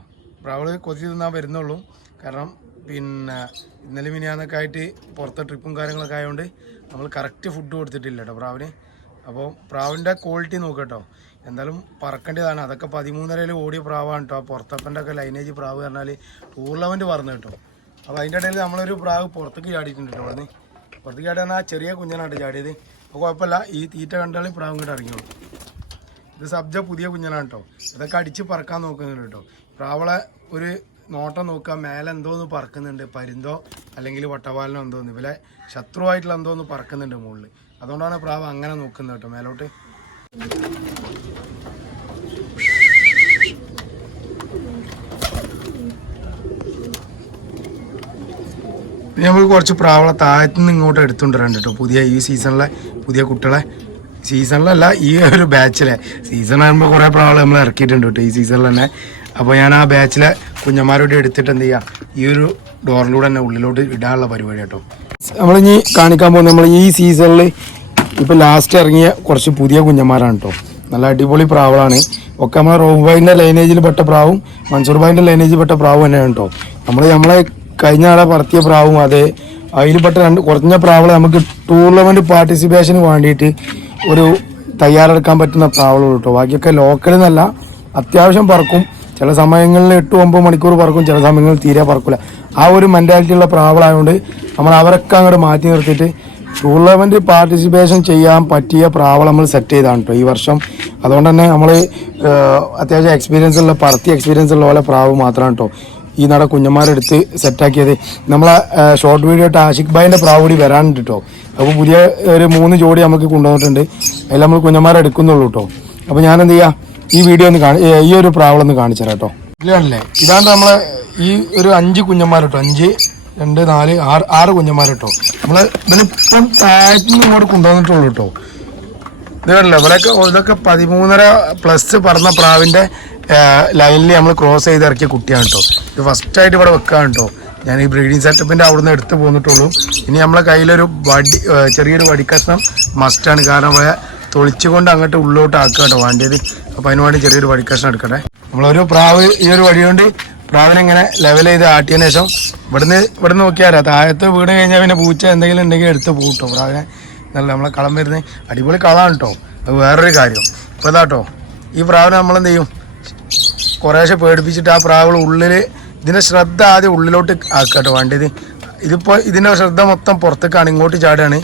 പ്രാവൾ കൊത്തി തിന്നാൻ വരുന്നുള്ളൂ. കാരണം പിന്നെ ഇന്നലെ മിനിയാന്നൊക്കെ ആയിട്ട് പുറത്തെ ട്രിപ്പും കാര്യങ്ങളൊക്കെ ആയതുകൊണ്ട് നമ്മൾ കറക്റ്റ് ഫുഡ് കൊടുത്തിട്ടില്ല കേട്ടോ പ്രാവിന്. അപ്പോൾ പ്രാവിന്റെ ക്വാളിറ്റി നോക്കട്ടോ. എന്തായാലും പറക്കേണ്ടതാണ്. അതൊക്കെ പതിമൂന്നരയിൽ ഓടിയ പ്രാവാണ് കേട്ടോ പുറത്തപ്പന്റെ ഒക്കെ ലൈനേജ് പ്രാവ് പറഞ്ഞാൽ ടൂർണമെന്റ് പറഞ്ഞു കേട്ടോ അപ്പോൾ അതിന്റെ ഇടയിൽ നമ്മളൊരു പ്രാവ് പുറത്തേക്ക് ചാടിയിട്ടുണ്ട് കേട്ടോ അവിടുന്ന് പുറത്തേക്ക് ചാടിയാണ് ആ ചെറിയ കുഞ്ഞനാണ് ചാടിയത്. അപ്പോൾ കുഴപ്പമില്ല. ഈ തീറ്റ കണ്ടാലും പ്രാവും കൂടെ ഇറങ്ങിയോളൂ ഇത് സബ്ജ പുതിയ കുഞ്ഞനാണ് കേട്ടോ ഇതൊക്കെ അടിച്ച് പറക്കാൻ നോക്കുന്നുണ്ട് കേട്ടോ പ്രാവളെ ഒരു നോട്ടം നോക്കുക. മേലെ എന്തോന്ന് പറക്കുന്നുണ്ട്. പരിന്തോ അല്ലെങ്കിൽ വട്ടവാലിനോ എന്തോന്ന് ഇവലെ ശത്രുവായിട്ടുള്ള എന്തോന്ന് പറക്കുന്നുണ്ട് മുകളിൽ അതുകൊണ്ടാണ് പ്രാവ് അങ്ങനെ നോക്കുന്നത് കേട്ടോ മേലോട്ട്. പിന്നെ നമുക്ക് കുറച്ച് പ്രാവള താഴത്തു നിന്ന് ഇങ്ങോട്ട് എടുത്തുകൊണ്ടിരണ്ട് കേട്ടോ. പുതിയ ഈ സീസണിലെ പുതിയ കുട്ടികളെ. സീസണിലല്ല ഈ ഒരു ബാച്ചിലെ സീസൺ ആകുമ്പോൾ കുറേ പ്രാവളെ നമ്മൾ ഇറക്കിയിട്ടുണ്ട് കേട്ടോ ഈ സീസണിൽ തന്നെ. അപ്പോൾ ഞാൻ ആ ബാച്ചിലെ കുഞ്ഞന്മാരോട് എടുത്തിട്ട് എന്ത് ചെയ്യുക ഈ ഒരു ഡോറിലൂടെ തന്നെ ഉള്ളിലോട്ട് ഇടാനുള്ള പരിപാടി കേട്ടോ. നമ്മളിനി കാണിക്കാൻ പോകുന്നത് നമ്മൾ ഈ സീസണിൽ ഇപ്പോൾ ലാസ്റ്റ് ഇറങ്ങിയ കുറച്ച് പുതിയ കുഞ്ഞന്മാരാണ് കേട്ടോ. നല്ല അടിപൊളി പ്രാവളാണ് ഒക്കെ നമ്മളെ റോബായിന്റെ ലൈനേജിൽ പെട്ട പ്രാവും മൻസൂർ ഭായിന്റെ ലൈനേജിൽ പെട്ട പ്രാവും തന്നെയാണ് കേട്ടോ. നമ്മൾ നമ്മളെ കഴിഞ്ഞ ആളെ പറത്തിയ പ്രാവും അതെ. അതിൽപ്പെട്ട രണ്ട് കുറഞ്ഞ പ്രാവളെ നമുക്ക് ടൂർണമെന്റ് പാർട്ടിസിപ്പേഷന് വേണ്ടിയിട്ട് ഒരു തയ്യാറെടുക്കാൻ പറ്റുന്ന പ്രാവുകൾ കേട്ടോ ബാക്കിയൊക്കെ ലോക്കൽ എന്നല്ല അത്യാവശ്യം പറക്കും. ചില സമയങ്ങളിൽ എട്ട് ഒമ്പത് മണിക്കൂർ പറക്കും. ചില സമയങ്ങളിൽ തീരെ പറക്കില്ല ആ ഒരു മെന്റാലിറ്റി ഉള്ള പ്രാവളായതുകൊണ്ട് നമ്മൾ അവരൊക്കെ അങ്ങോട്ട് മാറ്റി നിർത്തിയിട്ട് ടൂർണമെന്റ് പാർട്ടിസിപ്പേഷൻ ചെയ്യാൻ പറ്റിയ പ്രാവൾ നമ്മൾ സെറ്റ് ചെയ്താണ് കേട്ടോ ഈ വർഷം അതുകൊണ്ട് തന്നെ നമ്മൾ അത്യാവശ്യം എക്സ്പീരിയൻസ് ഉള്ള പറത്തി എക്സ്പീരിയൻസ് ഉള്ള പോലെ പ്രാവ് മാത്രമാണ് കേട്ടോ ഈ നട കുഞ്ഞന്മാരെടുത്ത് സെറ്റാക്കിയത് നമ്മളെ ഷോർട്ട് വീഡിയോ ആയിട്ട് ആഷിഖ് ഭായിന്റെ പ്രാവ് കൂടി വരാനുണ്ട് കേട്ടോ അപ്പോൾ പുതിയ ഒരു മൂന്ന് ജോഡി നമുക്ക് കൊണ്ടുവന്നിട്ടുണ്ട്. അതിൽ നമ്മൾ കുഞ്ഞന്മാരെ എടുക്കുന്നുള്ളൂ കേട്ടോ അപ്പോൾ ഞാൻ എന്ത് ചെയ്യാം? ഈ വീഡിയോ ഒന്ന് കാണി ഈ ഒരു പ്രാവളൊന്ന് കാണിച്ചു തരാം കേട്ടോ ഇല്ലാണല്ലേ ഇതാണ്ട് നമ്മളെ ഈ ഒരു അഞ്ച് കുഞ്ഞന്മാർ കേട്ടോ അഞ്ച് രണ്ട് നാല് ആറ് ആറ് കുഞ്ഞന്മാർ കേട്ടോ നമ്മൾ താഴത്തു നിന്ന് ഇങ്ങോട്ട് കൊണ്ടുവന്നിട്ടുള്ളൂ കേട്ടോ ഇതാണല്ലോ ഇവരൊക്കെ ഇതൊക്കെ പതിമൂന്നര പ്ലസ് പറഞ്ഞ പ്രാവിന്റെ ലൈനിൽ നമ്മൾ ക്രോസ് ചെയ്ത് ഇറക്കിയ കുട്ടിയാണ് കേട്ടോ ഇത് ഫസ്റ്റ് ആയിട്ട് ഇവിടെ വെക്കാൻ കേട്ടോ ഞാൻ ഈ ബ്രീഡിംഗ് സെറ്റപ്പിന്റെ അവിടുന്ന് എടുത്ത് പോന്നിട്ടുള്ളൂ. ഇനി നമ്മളെ കയ്യിലൊരു വടി ചെറിയൊരു വടിക്കഷ്ണം മസ്റ്റാണ് കാരണം വേ തൊളിച്ചുകൊണ്ട് അങ്ങോട്ട് ഉള്ളോട്ട് ആക്കുക കേട്ടോ വേണ്ടിയത് അപ്പോൾ അതിന് വേണ്ടി ചെറിയൊരു വടിക്കഷ്ണം എടുക്കട്ടെ. നമ്മളൊരു പ്രാവ് ഈ ഒരു വടി കൊണ്ട് പ്രാവിനെങ്ങനെ ലെവൽ ചെയ്ത് ആട്ടിയതിന് ശേഷം ഇവിടുന്ന് ഇവിടെ നോക്കിയാരാ താഴത്ത് വീട് കഴിഞ്ഞാൽ പിന്നെ പൂച്ച എന്തെങ്കിലും ഉണ്ടെങ്കിൽ എടുത്ത് പൂട്ടോ പ്രാവിനെ. നല്ല നമ്മളെ കളം വരുന്നത്. അടിപൊളി കളാണ് കേട്ടോ അത് വേറൊരു കാര്യം. ഇപ്പോൾ ഇതാട്ടോ ഈ പ്രാവിനെ നമ്മളെന്ത് ചെയ്യും? കുറേശ്ശെ പേടിപ്പിച്ചിട്ട് ആ പ്രാവുകൾ ഉള്ളിൽ ഇതിന്റെ ശ്രദ്ധ ആദ്യം ഉള്ളിലോട്ട് ആക്കട്ടോ കേട്ടോ വേണ്ടത്. ഇതിപ്പോൾ ഇതിന്റെ ശ്രദ്ധ മൊത്തം പുറത്തേക്കാണ് ഇങ്ങോട്ട് ചാടുകയാണ്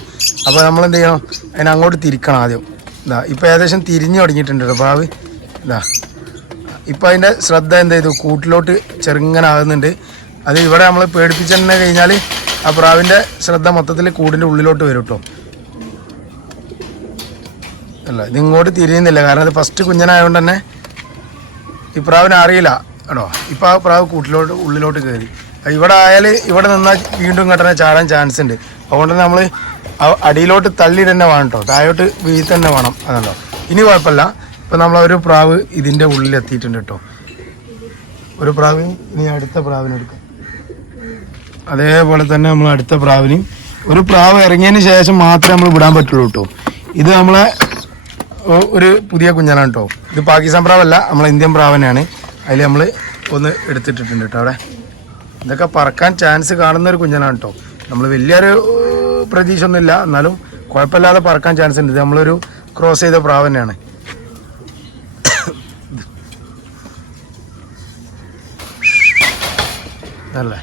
അപ്പോൾ നമ്മൾ എന്ത് ചെയ്യണം? അതിനെ അങ്ങോട്ട് തിരിക്കണം ആദ്യം. ഇതാ ഇപ്പോൾ ഏകദേശം തിരിഞ്ഞു തുടങ്ങിയിട്ടുണ്ട് കേട്ടോ പ്രാവ്. ഇതാ ഇപ്പോൾ അതിന്റെ ശ്രദ്ധ എന്ത് ചെയ്തു? കൂട്ടിലോട്ട് ചെറുങ്ങനാകുന്നുണ്ട് അത് ഇവിടെ നമ്മൾ പേടിപ്പിച്ച് തന്നെ കഴിഞ്ഞാൽ ആ പ്രാവിന്റെ ശ്രദ്ധ മൊത്തത്തിൽ കൂടിന്റെ ഉള്ളിലോട്ട് വരും കേട്ടോ അല്ല ഇതിങ്ങോട്ട് തിരിയുന്നില്ല. കാരണം അത് ഫസ്റ്റ് കുഞ്ഞനായതുകൊണ്ട് തന്നെ ഈ പ്രാവിനെ അറിയില്ല. കേട്ടോ ഇപ്പം ആ പ്രാവ് കൂട്ടിലോട്ട് ഉള്ളിലോട്ട് കയറി ഇവിടെ ആയാൽ ഇവിടെ നിന്നാൽ വീണ്ടും ഇങ്ങോട്ട് ചാടാൻ ചാൻസ് ഉണ്ട്. അതുകൊണ്ട് നമ്മൾ അടിയിലോട്ട് തള്ളി തന്നെ വേണം കേട്ടോ താഴോട്ട് വീഴ്ത്തി തന്നെ വേണം. അതല്ലോ. ഇനി കുഴപ്പമില്ല. ഇപ്പം ഒരു പ്രാവ് ഇതിന്റെ ഉള്ളിൽ എത്തിയിട്ടുണ്ട് കേട്ടോ ഒരു പ്രാവ് ഇനി അടുത്ത പ്രാവിനെടുക്കാം അതേപോലെ തന്നെ നമ്മൾ അടുത്ത പ്രാവിനെയും ഒരു പ്രാവ് ഇറങ്ങിയതിന് ശേഷം മാത്രമേ നമ്മൾ വിടാൻ പറ്റുള്ളൂ കേട്ടോ ഇത് നമ്മളെ ഒരു പുതിയ കുഞ്ഞാനാണ് കേട്ടോ ഇത് പാകിസ്ഥാൻ പ്രാവല്ല നമ്മളെ ഇന്ത്യൻ പ്രാവനാണ്. അതിൽ നമ്മൾ ഒന്ന് എടുത്തിട്ടിട്ടുണ്ട് കേട്ടോ അവിടെ. ഇതൊക്കെ പറക്കാൻ ചാൻസ് കാണുന്ന ഒരു കുഞ്ഞനാണ് കേട്ടോ നമ്മൾ വലിയൊരു പ്രതീക്ഷ ഒന്നുമില്ല എന്നാലും കുഴപ്പമില്ലാതെ പറക്കാൻ ചാൻസ് ഉണ്ട്. ഇത് നമ്മളൊരു ക്രോസ് ചെയ്ത പ്രാവ് തന്നെയാണ് അല്ലേ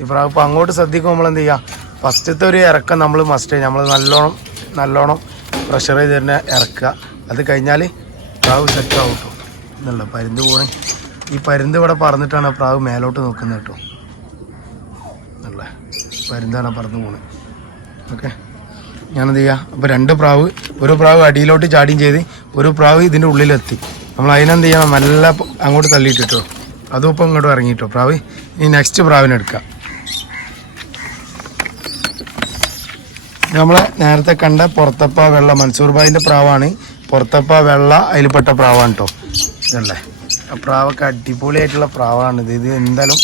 ഈ പ്രാവ് ഇപ്പം അങ്ങോട്ട് ശ്രദ്ധിക്കുമ്പോൾ നമ്മൾ എന്ത് ചെയ്യുക ഫസ്റ്റത്തെ ഒരു ഇറക്കം നമ്മൾ മസ്റ്റ് നമ്മൾ നല്ലോണം നല്ലോണം പ്രഷർ ചെയ്ത് തന്നെ ഇറക്കുക. അത് കഴിഞ്ഞാൽ പ്രാവ് സെറ്റ് ആവും കേട്ടോ എന്നുള്ള പരുന്ത് പോണേ. ഈ പരുന്ത് ഇവിടെ പറന്നിട്ടാണ് പ്രാവ് മേലോട്ട് നോക്കുന്നത് കേട്ടോ എന്നുള്ള പരുന്താണ് പറന്ന് പോണത് ഓക്കെ. ഞാനെന്ത് ചെയ്യുക അപ്പോൾ രണ്ട് പ്രാവ് ഒരു പ്രാവ് അടിയിലോട്ട് ചാടിയും ചെയ്ത് ഒരു പ്രാവ് ഇതിന്റെ ഉള്ളിലെത്തി. നമ്മൾ അതിനെന്ത് ചെയ്യണം? നല്ല അങ്ങോട്ട് തള്ളിയിട്ടിട്ടോ അതും ഇപ്പം ഇങ്ങോട്ട് ഇറങ്ങിയിട്ടോ പ്രാവ് ഇനി നെക്സ്റ്റ് പ്രാവിനെ എടുക്കാം. നമ്മളെ നേരത്തെ കണ്ട പുറത്തപ്പ വെള്ള മൻസൂർ പ്രാവാണ് പുറത്തപ്പ വെള്ള അതിൽപ്പെട്ട പ്രാവാണ് കേട്ടോ ഇതല്ലേ? ആ പ്രാവൊക്കെ അടിപൊളിയായിട്ടുള്ള പ്രാവാണ് ഇത്. എന്തായാലും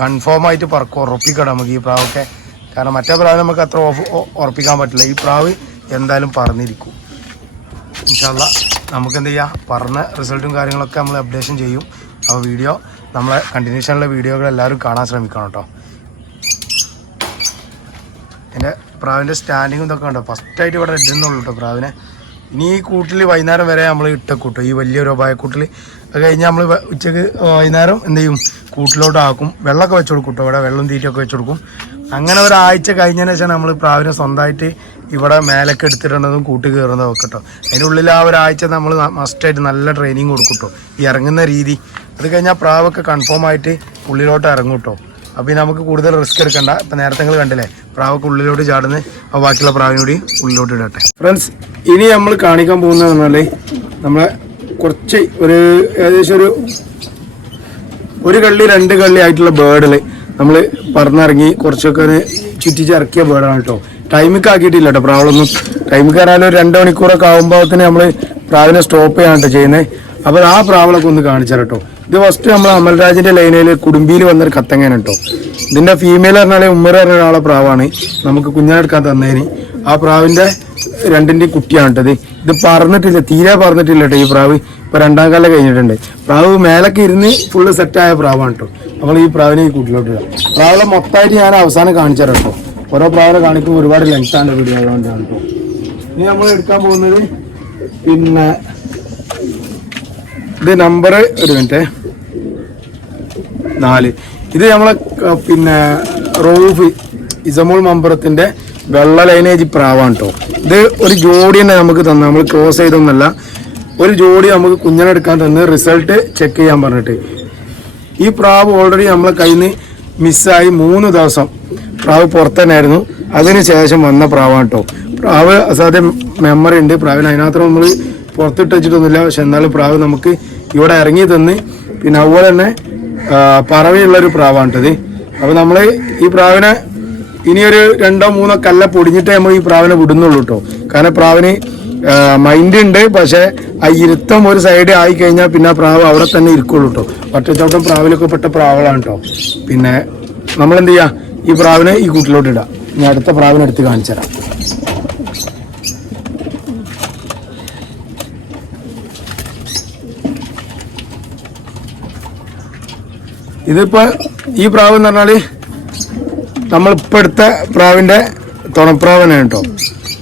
കൺഫേം ആയിട്ട് പറക്കും ഉറപ്പിക്കണം നമുക്ക് ഈ പ്രാവൊക്കെ. കാരണം മറ്റേ പ്രാവ് നമുക്ക് അത്ര ഉറപ്പ് ഉറപ്പിക്കാൻ പറ്റില്ല. ഈ പ്രാവ് എന്തായാലും പറഞ്ഞിരിക്കും ഇൻഷാല്ല നമുക്ക് എന്ത് ചെയ്യാം? പറഞ്ഞ റിസൾട്ടും കാര്യങ്ങളൊക്കെ നമ്മൾ അപ്ഡേഷൻ ചെയ്യും. അപ്പോൾ വീഡിയോ നമ്മളെ കണ്ടിന്യൂഷനുള്ള വീഡിയോകൾ എല്ലാവരും കാണാൻ ശ്രമിക്കണം കേട്ടോ എന്റെ പ്രാവിന്റെ സ്റ്റാൻഡിങ്ങും ഇതൊക്കെ ഉണ്ടോ ഫസ്റ്റായിട്ട് ഇവിടെ ഇടുന്നുള്ളൂ കേട്ടോ പ്രാവിനെ. ഇനി ഈ കൂട്ടിൽ വൈകുന്നേരം വരെ നമ്മൾ ഇട്ട കൂട്ടും ഈ വലിയൊരു കൂട്ടിൽ അത് കഴിഞ്ഞ് നമ്മൾ ഉച്ചയ്ക്ക് വൈകുന്നേരം എന്ത് ചെയ്യും? കൂട്ടിലോട്ട് ആക്കും. വെള്ളമൊക്കെ വെച്ച് കൊടുക്കും ഇവിടെ വെള്ളം തീറ്റൊക്കെ വെച്ച് കൊടുക്കും. അങ്ങനെ ഒരാഴ്ച കഴിഞ്ഞതിന് ശേഷം നമ്മൾ പ്രാവിനെ സ്വന്തമായിട്ട് ഇവിടെ മേലൊക്കെ എടുത്തിട്ടുണ്ടതും കൂട്ടി കയറുന്നതും ഒക്കെ കേട്ടോ. അതിന്റെ ഉള്ളിൽ ആ ഒരാഴ്ച നമ്മൾ മസ്റ്റായിട്ട് നല്ല ട്രെയിനിങ് കൊടുക്കും കേട്ടോ. ഈ ഇറങ്ങുന്ന രീതി. അത് കഴിഞ്ഞാൽ പ്രാവൊക്കെ കൺഫേം ആയിട്ട് ഉള്ളിലോട്ട് ഇറങ്ങും കേട്ടോ. അപ്പോൾ നമുക്ക് കൂടുതൽ റിസ്ക് എടുക്കണ്ട. ഇപ്പം നേരത്തെ നിങ്ങൾ കണ്ടില്ലേ പ്രാവൊക്കെ ഉള്ളിലോട്ട് ചാടുന്ന. ബാക്കിയുള്ള പ്രാവിനോടി ഉള്ളിലോട്ട് ഇടട്ടെ. ഫ്രണ്ട്സ് ഇനി നമ്മൾ കാണിക്കാൻ പറഞ്ഞാൽ നമ്മളെ കുറച്ച് ഒരു ഏകദേശം ഒരു ഒരു കള്ളി രണ്ട് കള്ളി ആയിട്ടുള്ള ബേർഡിൽ നമ്മൾ പറന്നിറങ്ങി കുറച്ചൊക്കെ ചുറ്റി ചുറ്റിച്ചിറക്കിയ ബേർഡാണ് കേട്ടോ ടൈമിക്ക് ആക്കിയിട്ടില്ല കേട്ടോ പ്രാവളൊന്നും. ടൈമിക്ക് കയറാനും ഒരു രണ്ട് മണിക്കൂറൊക്കെ ആകുമ്പോൾ തന്നെ നമ്മൾ പ്രാവിനെ സ്റ്റോപ്പ് ചെയ്യാനാണ് ചെയ്യുന്നത് അപ്പോൾ ആ പ്രാവളൊക്കെ ഒന്ന് കാണിച്ചാൽ കേട്ടോ ഇത് ഫസ്റ്റ് നമ്മൾ അമൽരാജിന്റെ ലൈനിൽ കുടുംബിയിൽ വന്നൊരു കത്തങ്ങനെ കേട്ടോ ഇതിന്റെ ഫീമെയിൽ പറഞ്ഞാൽ ഉമ്മർ പറഞ്ഞ ഒരാളെ പ്രാവാണ്. നമുക്ക് കുഞ്ഞാനെടുക്കാൻ തന്നതിന് ആ പ്രാവിന്റെ രണ്ടിന്റെ കുട്ടിയാണ് ഇത്. പറഞ്ഞിട്ടില്ല തീരെ പറഞ്ഞിട്ടില്ല ഈ പ്രാവ്. ഇപ്പൊ രണ്ടാം കാലം കഴിഞ്ഞിട്ടുണ്ട്. പ്രാവ് മേലൊക്കെ ഇരുന്ന് ഫുള്ള് സെറ്റായ പ്രാവാണ് കേട്ടോ നമ്മൾ ഈ പ്രാവിനെ ഈ കൂട്ടിലോട്ട് പ്രാവിനെ മൊത്തമായിട്ട് ഞാൻ അവസാനം കാണിച്ചു കേട്ടോ ഓരോ പ്രാവിനെ കാണിക്കുമ്പോൾ ഒരുപാട് ആണ് വീഡിയോ ഇനി നമ്മൾ എടുക്കാൻ പോകുന്നത് പിന്നെ ഇത് നമ്പർ ഒരു മിനിറ്റ് നാല്. ഇത് നമ്മളെ പിന്നെ റോഫ് ഇസമോൾ മമ്പറത്തിന്റെ വെള്ള ലൈനേജ് പ്രാവാണ് കേട്ടോ ഇത് ഒരു ജോഡി തന്നെ നമുക്ക് തന്നെ. നമ്മൾ ക്ലോസ് ചെയ്തൊന്നല്ല. ഒരു ജോഡി നമുക്ക് കുഞ്ഞനെടുക്കാൻ തന്ന് റിസൾട്ട് ചെക്ക് ചെയ്യാൻ പറഞ്ഞിട്ട്. ഈ പ്രാവ് ഓൾറെഡി നമ്മളെ കയ്യിൽ നിന്ന് മിസ്സായി മൂന്ന് ദിവസം. പ്രാവ് പുറത്ത് തന്നെയായിരുന്നു. അതിന് ശേഷം വന്ന പ്രാവാണ് കേട്ടോ പ്രാവ് അസാധ്യ മെമ്മറി ഉണ്ട്. പ്രാവിന് അതിനകത്ത് നമ്മൾ പുറത്തിട്ട് വെച്ചിട്ടൊന്നുമില്ല. പക്ഷെ എന്നാലും പ്രാവ് നമുക്ക് ഇവിടെ ഇറങ്ങി തന്ന്. പിന്നെ അതുപോലെ തന്നെ പറവയുള്ളൊരു പ്രാവാണ് കേട്ടത് അപ്പോൾ നമ്മൾ ഈ പ്രാവിനെ ഇനിയൊരു രണ്ടോ മൂന്നോ കല്ല പൊടിഞ്ഞിട്ടേ നമ്മൾ ഈ പ്രാവിനെ വിടുന്നുള്ളൂ കേട്ടോ കാരണം പ്രാവിന് മൈൻഡ് ഉണ്ട് പക്ഷെ ആ ഇരുത്തം ഒരു സൈഡ് ആയി കഴിഞ്ഞാൽ പിന്നെ ആ പ്രാവ് അവിടെ തന്നെ ഇരിക്കുള്ളൂ കേട്ടോ ഒറ്റച്ചോട്ടം പ്രാവിലൊക്കെ പെട്ട പ്രാവളാണ് കേട്ടോ പിന്നെ നമ്മൾ എന്ത് ചെയ്യാം ഈ പ്രാവിനെ ഈ കൂട്ടിലോട്ട് ഇടാം ഞാൻ അടുത്ത പ്രാവിനെ എടുത്ത് കാണിച്ചു തരാം ഇതിപ്പോ ഈ പ്രാവ് എന്ന് പറഞ്ഞാൽ നമ്മളിപ്പോ എടുത്ത പ്രാവിന്റെ തുണപ്രാവനാണ് കേട്ടോ.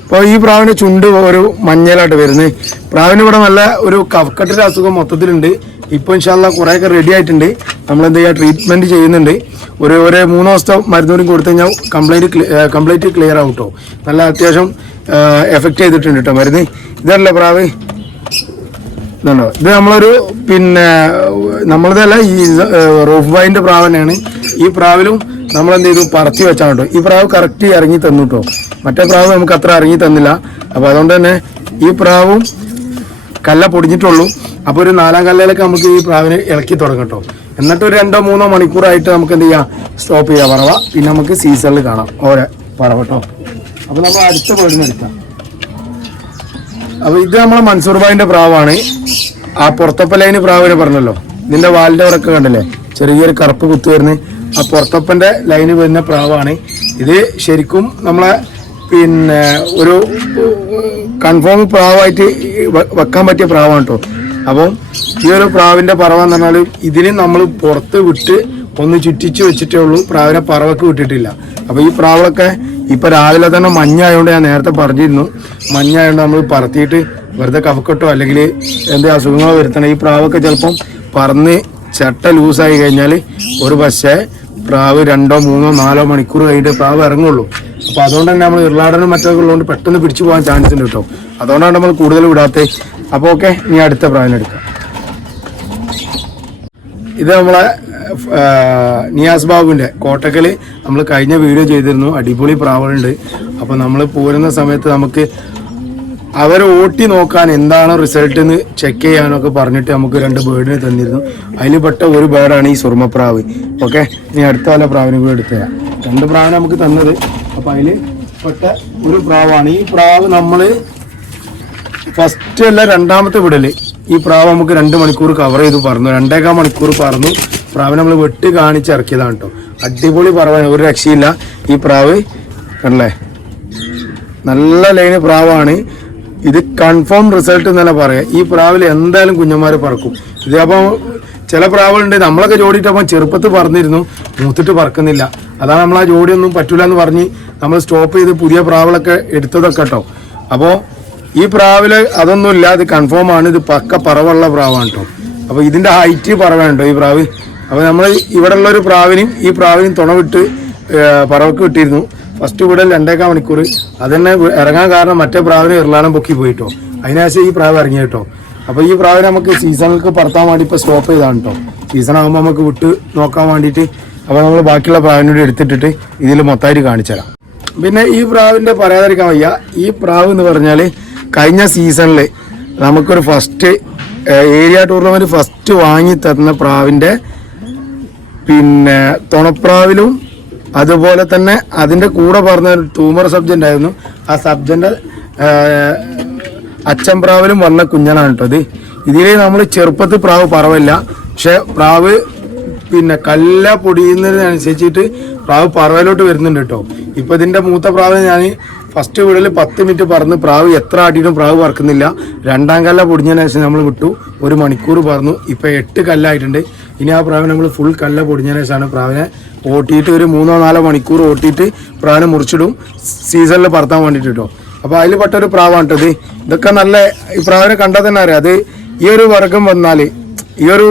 അപ്പോൾ ഈ പ്രാവിന്റെ ചുണ്ട് ഒരു മഞ്ഞലായിട്ട് വരുന്നത്. പ്രാവിന് ഇവിടെ നല്ല ഒരു കഫക്കെട്ടിന്റെ അസുഖം മൊത്തത്തിലുണ്ട്. ഇപ്പൊ ഇൻഷാല്ല കുറേയൊക്കെ റെഡി ആയിട്ടുണ്ട്. നമ്മൾ എന്ത് ചെയ്യുക ട്രീറ്റ്മെന്റ് ചെയ്യുന്നുണ്ട്. ഒരു ഒരു മൂന്ന് ദിവസത്തെ മരുന്നൂരും കൊടുത്തു കഴിഞ്ഞാൽ കംപ്ലീറ്റ് കംപ്ലീറ്റ് ക്ലിയർ ആവും കേട്ടോ. നല്ല അത്യാവശ്യം എഫക്റ്റ് ചെയ്തിട്ടുണ്ട് കേട്ടോ മരുന്ന്. ഇതല്ലേ പ്രാവ്? ഇതുണ്ടോ? ഇത് നമ്മളൊരു പിന്നെ നമ്മളതല്ല ഈ റൂഫ് വൈന്റെ പ്രാവ് തന്നെയാണ് ഈ പ്രാവിലും നമ്മൾ എന്ത് ചെയ്തു? പറത്തി വെച്ചാണ് കേട്ടോ. ഈ പ്രാവ് കറക്റ്റ് ഇറങ്ങി തന്നു കേട്ടോ. മറ്റേ പ്രാവ് നമുക്ക് അത്ര ഇറങ്ങി തന്നില്ല. അപ്പൊ അതുകൊണ്ട് തന്നെ ഈ പ്രാവും കല്ല പൊടിഞ്ഞിട്ടുള്ളൂ. അപ്പോൾ ഒരു നാലാം കല്ലയിലൊക്കെ നമുക്ക് ഈ പ്രാവിനെ ഇളക്കി തുടങ്ങും കേട്ടോ. എന്നിട്ട് ഒരു രണ്ടോ മൂന്നോ മണിക്കൂറായിട്ട് നമുക്ക് എന്ത് ചെയ്യാം? സ്റ്റോപ്പ് ചെയ്യാം പറവ. പിന്നെ നമുക്ക് സീസണിൽ കാണാം. ഓരോ പറവ കേട്ടോ. അപ്പോൾ നമ്മൾ അടുത്ത പേടിന് എടുക്കാം അപ്പൊ ഇത് നമ്മളെ മൻസൂർ ഭായിന്റെ പ്രാവാണ്. ആ പുറത്തപ്പലൈന് പ്രാവിനെ പറഞ്ഞല്ലോ. ഇതിന്റെ വാലിന്റെ ഉറക്കം കണ്ടല്ലേ? ചെറിയൊരു കറുപ്പ് കുത്തു വരുന്നത് ആ പുറത്തപ്പന്റെ ലൈന് വരുന്ന പ്രാവാണ്. ഇത് ശരിക്കും നമ്മളെ പിന്നെ ഒരു കൺഫേം പ്രാവായിട്ട് വെക്കാൻ പറ്റിയ പ്രാവാണ് കേട്ടോ അപ്പം ഈ ഒരു പ്രാവിന്റെ പറവെന്ന് പറഞ്ഞാൽ ഇതിന് നമ്മൾ പുറത്ത് വിട്ട് ഒന്ന് ചുറ്റിച്ച് വെച്ചിട്ടേ ഉള്ളൂ. പ്രാവിനെ പറവൊക്കെ വിട്ടിട്ടില്ല. അപ്പൊ ഈ പ്രാവളൊക്കെ ഇപ്പൊ രാവിലെ തന്നെ മഞ്ഞായതുകൊണ്ട് ഞാൻ നേരത്തെ പറഞ്ഞിരുന്നു. മഞ്ഞായതുകൊണ്ട് നമ്മൾ പറത്തിയിട്ട് വെറുതെ കഫക്കെട്ടോ അല്ലെങ്കിൽ എന്തേ അസുഖങ്ങളോ വരുത്തണം. ഈ പ്രാവൊക്കെ ചിലപ്പം പറന്ന് ചട്ട ലൂസായി കഴിഞ്ഞാൽ ഒരു പക്ഷേ പ്രാവ് രണ്ടോ മൂന്നോ നാലോ മണിക്കൂർ കഴിഞ്ഞിട്ട് പ്രാവ് ഇറങ്ങുള്ളൂ. അപ്പോൾ അതുകൊണ്ട് തന്നെ നമ്മൾ ഇർലാടനും മറ്റൊക്കെ ഉള്ളതുകൊണ്ട് പെട്ടെന്ന് പിടിച്ചു പോകാൻ ചാൻസ് ഉണ്ട് കേട്ടോ അതുകൊണ്ടാണ് നമ്മൾ കൂടുതൽ വിടാത്തത് അപ്പോൾ ഓക്കെ ഇനി അടുത്ത പ്രാവിനെടുക്കാം ഇത് നമ്മളെ നിയാസ് ബാബുവിന്റെ കോട്ടക്കൽ നമ്മൾ കഴിഞ്ഞ വീഡിയോ ചെയ്തിരുന്നു. അടിപൊളി പ്രാവുകളുണ്ട് അപ്പോൾ നമ്മൾ പോരുന്ന സമയത്ത് നമുക്ക് അവരെ ഓട്ടി നോക്കാൻ എന്താണ് റിസൾട്ട് എന്ന് ചെക്ക് ചെയ്യാനൊക്കെ പറഞ്ഞിട്ട് നമുക്ക് രണ്ട് ബേർഡിനെ തന്നിരുന്നു. അതിൽ പെട്ട ഒരു ബേർഡാണ് ഈ സുർമ്മപ്രാവ്. ഓക്കെ ഇനി അടുത്ത പല പ്രാവിനെ കൂടെ എടുത്തു തരാം രണ്ട് പ്രാവിനെ നമുക്ക് തന്നത്. അപ്പം അതിൽ പെട്ട ഒരു പ്രാവാണ്. ഈ പ്രാവ് നമ്മൾ ഫസ്റ്റ് അല്ല രണ്ടാമത്തെ വിടൽ. ഈ പ്രാവ് നമുക്ക് രണ്ട് മണിക്കൂർ കവർ ചെയ്തു പറഞ്ഞു രണ്ടേകാൽ മണിക്കൂർ പറഞ്ഞു പ്രാവ് നമ്മൾ വെട്ടി കാണിച്ച് ഇറക്കിയതാണ് കേട്ടോ അടിപൊളി പറവാണ് ഒരു രക്ഷയില്ല. ഈ പ്രാവ് കണ്ടല്ലേ? നല്ല ലൈന് പ്രാവാണ്. ഇത് കൺഫേം റിസൾട്ട് എന്നല്ല പറയാം. ഈ പ്രാവിൽ എന്തായാലും കുഞ്ഞന്മാർ പറക്കും. ഇത് അപ്പം ചില പ്രാവുകളുണ്ട്. നമ്മളൊക്കെ ജോഡിയിട്ടപ്പം ചെറുപ്പത്ത് പറഞ്ഞിരുന്നു മൂത്തിട്ട് പറക്കുന്നില്ല. അതാണ് നമ്മൾ ആ ജോഡിയൊന്നും പറ്റൂല എന്ന് പറഞ്ഞ് നമ്മൾ സ്റ്റോപ്പ് ചെയ്ത് പുതിയ പ്രാവുകളൊക്കെ എടുത്തതൊക്കെ കേട്ടോ അപ്പോൾ ഈ പ്രാവിൽ അതൊന്നും ഇല്ല ഇത് കൺഫേം ആണ്. ഇത് പക്ക പറവുള്ള പ്രാവാണ് കേട്ടോ അപ്പോൾ ഇതിന്റെ ഹൈറ്റ് പറവാണ് ഈ പ്രാവ്. അപ്പോൾ നമ്മൾ ഇവിടെ ഉള്ള ഒരു പ്രാവിനും ഈ പ്രാവിനും തുണ വിട്ട് പറവക്ക് വിട്ടിരുന്നു. ഫസ്റ്റ് ഇവിടെ രണ്ടേക്കാൽ മണിക്കൂർ. അതന്നെ ഇറങ്ങാൻ കാരണം മറ്റേ പ്രാവിനെ ഇറലാണം പൊക്കി പോയിട്ടോ അതിനുശേഷം ഈ പ്രാവ് ഇറങ്ങി കേട്ടോ അപ്പോൾ ഈ പ്രാവിനെ നമുക്ക് സീസണിലേക്ക് പറത്താൻ വേണ്ടി ഇപ്പോൾ സ്റ്റോപ്പ് ചെയ്താണ് കേട്ടോ സീസൺ ആകുമ്പോൾ നമുക്ക് വിട്ട് നോക്കാൻ വേണ്ടിയിട്ട് അപ്പോൾ നമ്മൾ ബാക്കിയുള്ള പ്രാവിനോട് എടുത്തിട്ടിട്ട് ഇതിൽ മൊത്തമായിട്ട് കാണിച്ചു തരാം പിന്നെ ഈ പ്രാവിന്റെ പറയാതിരിക്കാൻ വയ്യ. ഈ പ്രാവ് എന്ന് പറഞ്ഞാൽ കഴിഞ്ഞ സീസണിൽ നമുക്കൊരു ഫസ്റ്റ് ഏരിയ ടൂർണമെന്റ് ഫസ്റ്റ് വാങ്ങി തന്ന പ്രാവിന്റെ പിന്നെ തുണപ്രാവിലും അതുപോലെ തന്നെ അതിന്റെ കൂടെ പറഞ്ഞ ഒരു ട്യൂമർ സബ്ജന്റ് ആയിരുന്നു ആ സബ്ജന്റെ അച്ഛൻ പ്രാവിലും വന്ന കുഞ്ഞനാണ് കേട്ടോ ഇത്. ഇതിലെ നമ്മൾ ചെറുപ്പത്തിൽ പ്രാവ് പറവില്ല. പക്ഷെ പ്രാവ് പിന്നെ കല്ല പൊടിയുന്നതിനനുസരിച്ചിട്ട് പ്രാവ് പറവയിലോട്ട് വരുന്നുണ്ട് കേട്ടോ ഇപ്പം ഇതിന്റെ മൂത്ത പ്രാവ് ഞാൻ ഫസ്റ്റ് വീടിൽ പത്ത് മിനിറ്റ് പറന്ന് പ്രാവ് എത്ര ആട്ടിയിട്ടും പ്രാവ് പറക്കുന്നില്ല. രണ്ടാം കല്ല പൊടിഞ്ഞതിന് ശേഷം നമ്മൾ വിട്ടു. ഒരു മണിക്കൂർ പറന്നു. ഇപ്പം എട്ട് കല്ലായിട്ടുണ്ട്. ഇനി ആ പ്രാവിനെ നമ്മൾ ഫുൾ കല്ല പൊടിഞ്ഞതിന് ശേഷമാണ് പ്രാവിനെ ഓട്ടിയിട്ട് ഒരു മൂന്നോ നാലോ മണിക്കൂർ ഓട്ടിയിട്ട് പ്രാവിനെ മുറിച്ചിടും. സീസണിൽ പറത്താൻ വേണ്ടിയിട്ട് കേട്ടോ അപ്പോൾ അതിൽ പെട്ട ഒരു പ്രാവാണ് കേട്ടോ ഇത്. ഇതൊക്കെ നല്ല ഈ പ്രാവിനെ കണ്ടാൽ തന്നെ അറിയാം. അത് ഈ ഒരു വർഗം വന്നാൽ ഈ ഒരു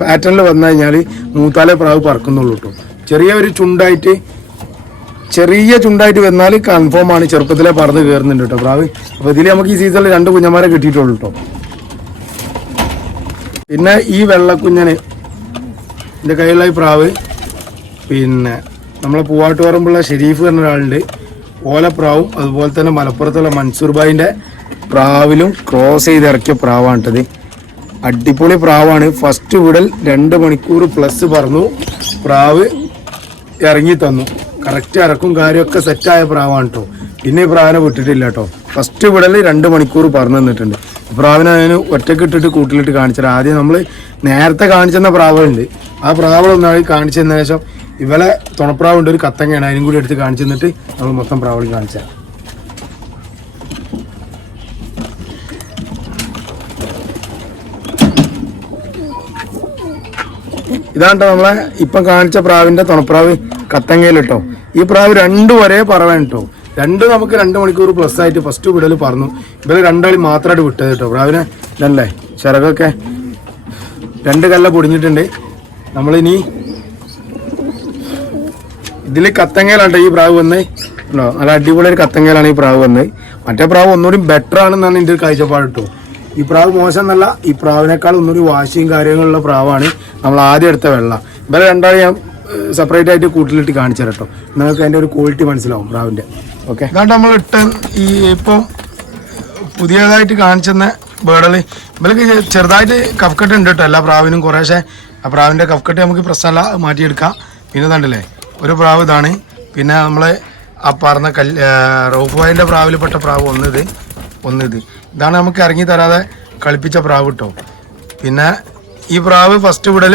പാറ്റേണിൽ വന്നു കഴിഞ്ഞാൽ മൂത്താലേ പ്രാവ് പറക്കുന്നുള്ളൂ കേട്ടോ ചെറിയ ഒരു ചുണ്ടായിട്ട് ചെറിയ ചുണ്ടായിട്ട് വന്നാൽ കൺഫേം ആണ്. ചെറുപ്പത്തിലെ പറന്ന് കയറുന്നുണ്ട് കേട്ടോ പ്രാവ്. അപ്പൊ ഇതിൽ നമുക്ക് ഈ സീസണിൽ രണ്ട് കുഞ്ഞന്മാരെ കിട്ടിയിട്ടുള്ളൂ കേട്ടോ. പിന്നെ ഈ വെള്ളക്കുഞ്ഞന് എന്റെ കയ്യിലുള്ള ഈ പ്രാവ്. പിന്നെ നമ്മളെ പൂവാട്ടുപറമ്പുള്ള ഷെരീഫ് എന്ന ഒരാളുണ്ട്. ഓലപ്രാവും അതുപോലെ തന്നെ മലപ്പുറത്തുള്ള മൻസൂർ ബായിന്റെ പ്രാവിലും ക്രോസ് ചെയ്ത് ഇറക്കിയ പ്രാവാണ് അടിപൊളി പ്രാവാണ്. ഫസ്റ്റ് വിടൽ രണ്ട് മണിക്കൂർ പ്ലസ് പറഞ്ഞു പ്രാവ് ഇറങ്ങി തന്നു. കറക്റ്റ് ഇറക്കും കാര്യമൊക്കെ സെറ്റായ പ്രാവാണ് കേട്ടോ പിന്നെ ഈ പ്രാവിനെ വിട്ടിട്ടില്ല കേട്ടോ ഫസ്റ്റ് വിടൽ രണ്ട് മണിക്കൂർ പറഞ്ഞു തന്നിട്ടുണ്ട് പ്രാവിനെ അതിന് ഒറ്റയ്ക്ക് ഇട്ടിട്ട് കൂട്ടിലിട്ട് കാണിച്ചത് ആദ്യം നമ്മൾ നേരത്തെ കാണിച്ചെന്ന പ്രാവുണ്ട് ആ പ്രാവളൊന്നായി കാണിച്ചു തന്ന ശേഷം ഇവളെ തുണപ്രാവുണ്ട് ഒരു കത്തങ്ങയാണ്. അതിനും കൂടി എടുത്ത് കാണിച്ചു തന്നിട്ട് നമ്മൾ മൊത്തം പ്രാവളി കാണിച്ച. ഇതാണ് നമ്മളെ ഇപ്പം കാണിച്ച പ്രാവിന്റെ തുണപ്രാവ് കത്തങ്ങയിൽ കേട്ടോ ഈ പ്രാവ് രണ്ട് വരെ പറവാണ് കേട്ടോ രണ്ട് നമുക്ക് രണ്ട് മണിക്കൂർ പ്ലസ് ആയിട്ട് ഫസ്റ്റ് വിടൽ പറഞ്ഞു. ഇവർ രണ്ടാളി മാത്രമായിട്ട് വിട്ടത് കേട്ടോ പ്രാവിനെ ഇതല്ലേ? ചിറകൊക്കെ രണ്ട് കല്ല പൊടിഞ്ഞിട്ടുണ്ട്. നമ്മളിനി ഇതിൽ കത്തങ്ങയിലാണ് ഈ പ്രാവ് വന്ന്. ഉണ്ടോ നല്ല അടിപൊളി ഒരു കത്തങ്ങയിലാണ് ഈ പ്രാവ് വന്നത് മറ്റേ പ്രാവ് ഒന്നുകൂടി ബെറ്റർ ആണെന്നാണ് എന്റെ ഒരു കാഴ്ചപ്പാട് കേട്ടോ ഈ പ്രാവ് മോശം എന്നല്ല ഈ പ്രാവിനേക്കാൾ ഒന്നുകൂടി വാശിയും കാര്യങ്ങളുള്ള പ്രാവാണ്. നമ്മൾ ആദ്യം എടുത്ത വെള്ളം. ഇവരെ രണ്ടാളി ഞാൻ സെപ്പറേറ്റ് ആയിട്ട് കൂട്ടിലിട്ട് കാണിച്ചു തരാം കേട്ടോ. നിങ്ങൾക്ക് അതിന്റെ ഒരു ക്വാളിറ്റി മനസ്സിലാവും പ്രാവിന്റെ ഓക്കെ ഇതാണ്ട് നമ്മൾ ഇട്ട് ഈ ഇപ്പം പുതിയതായിട്ട് കാണിച്ചെന്ന ബേഡൽ ഇവർക്ക് ചെറുതായിട്ട് കഫ്കട്ട് ഉണ്ട് കേട്ടോ എല്ലാ പ്രാവിനും കുറേശ്ശെ. ആ പ്രാവിന്റെ കഫ്കട്ട് നമുക്ക് പ്രശ്നമല്ല മാറ്റിയെടുക്കാം. പിന്നെ തണ്ടല്ലേ ഒരു പ്രാവ് ഇതാണ്. പിന്നെ നമ്മൾ ആ പറഞ്ഞ കൽ റോഫ് വായിന്റെ പ്രാവിൽപ്പെട്ട പ്രാവ് ഒന്നിത്. ഒന്നിത്. ഇതാണ് നമുക്ക് ഇറങ്ങി തരാതെ കളിപ്പിച്ച പ്രാവ് കേട്ടോ. പിന്നെ ഈ പ്രാവ് ഫസ്റ്റ് വിടൽ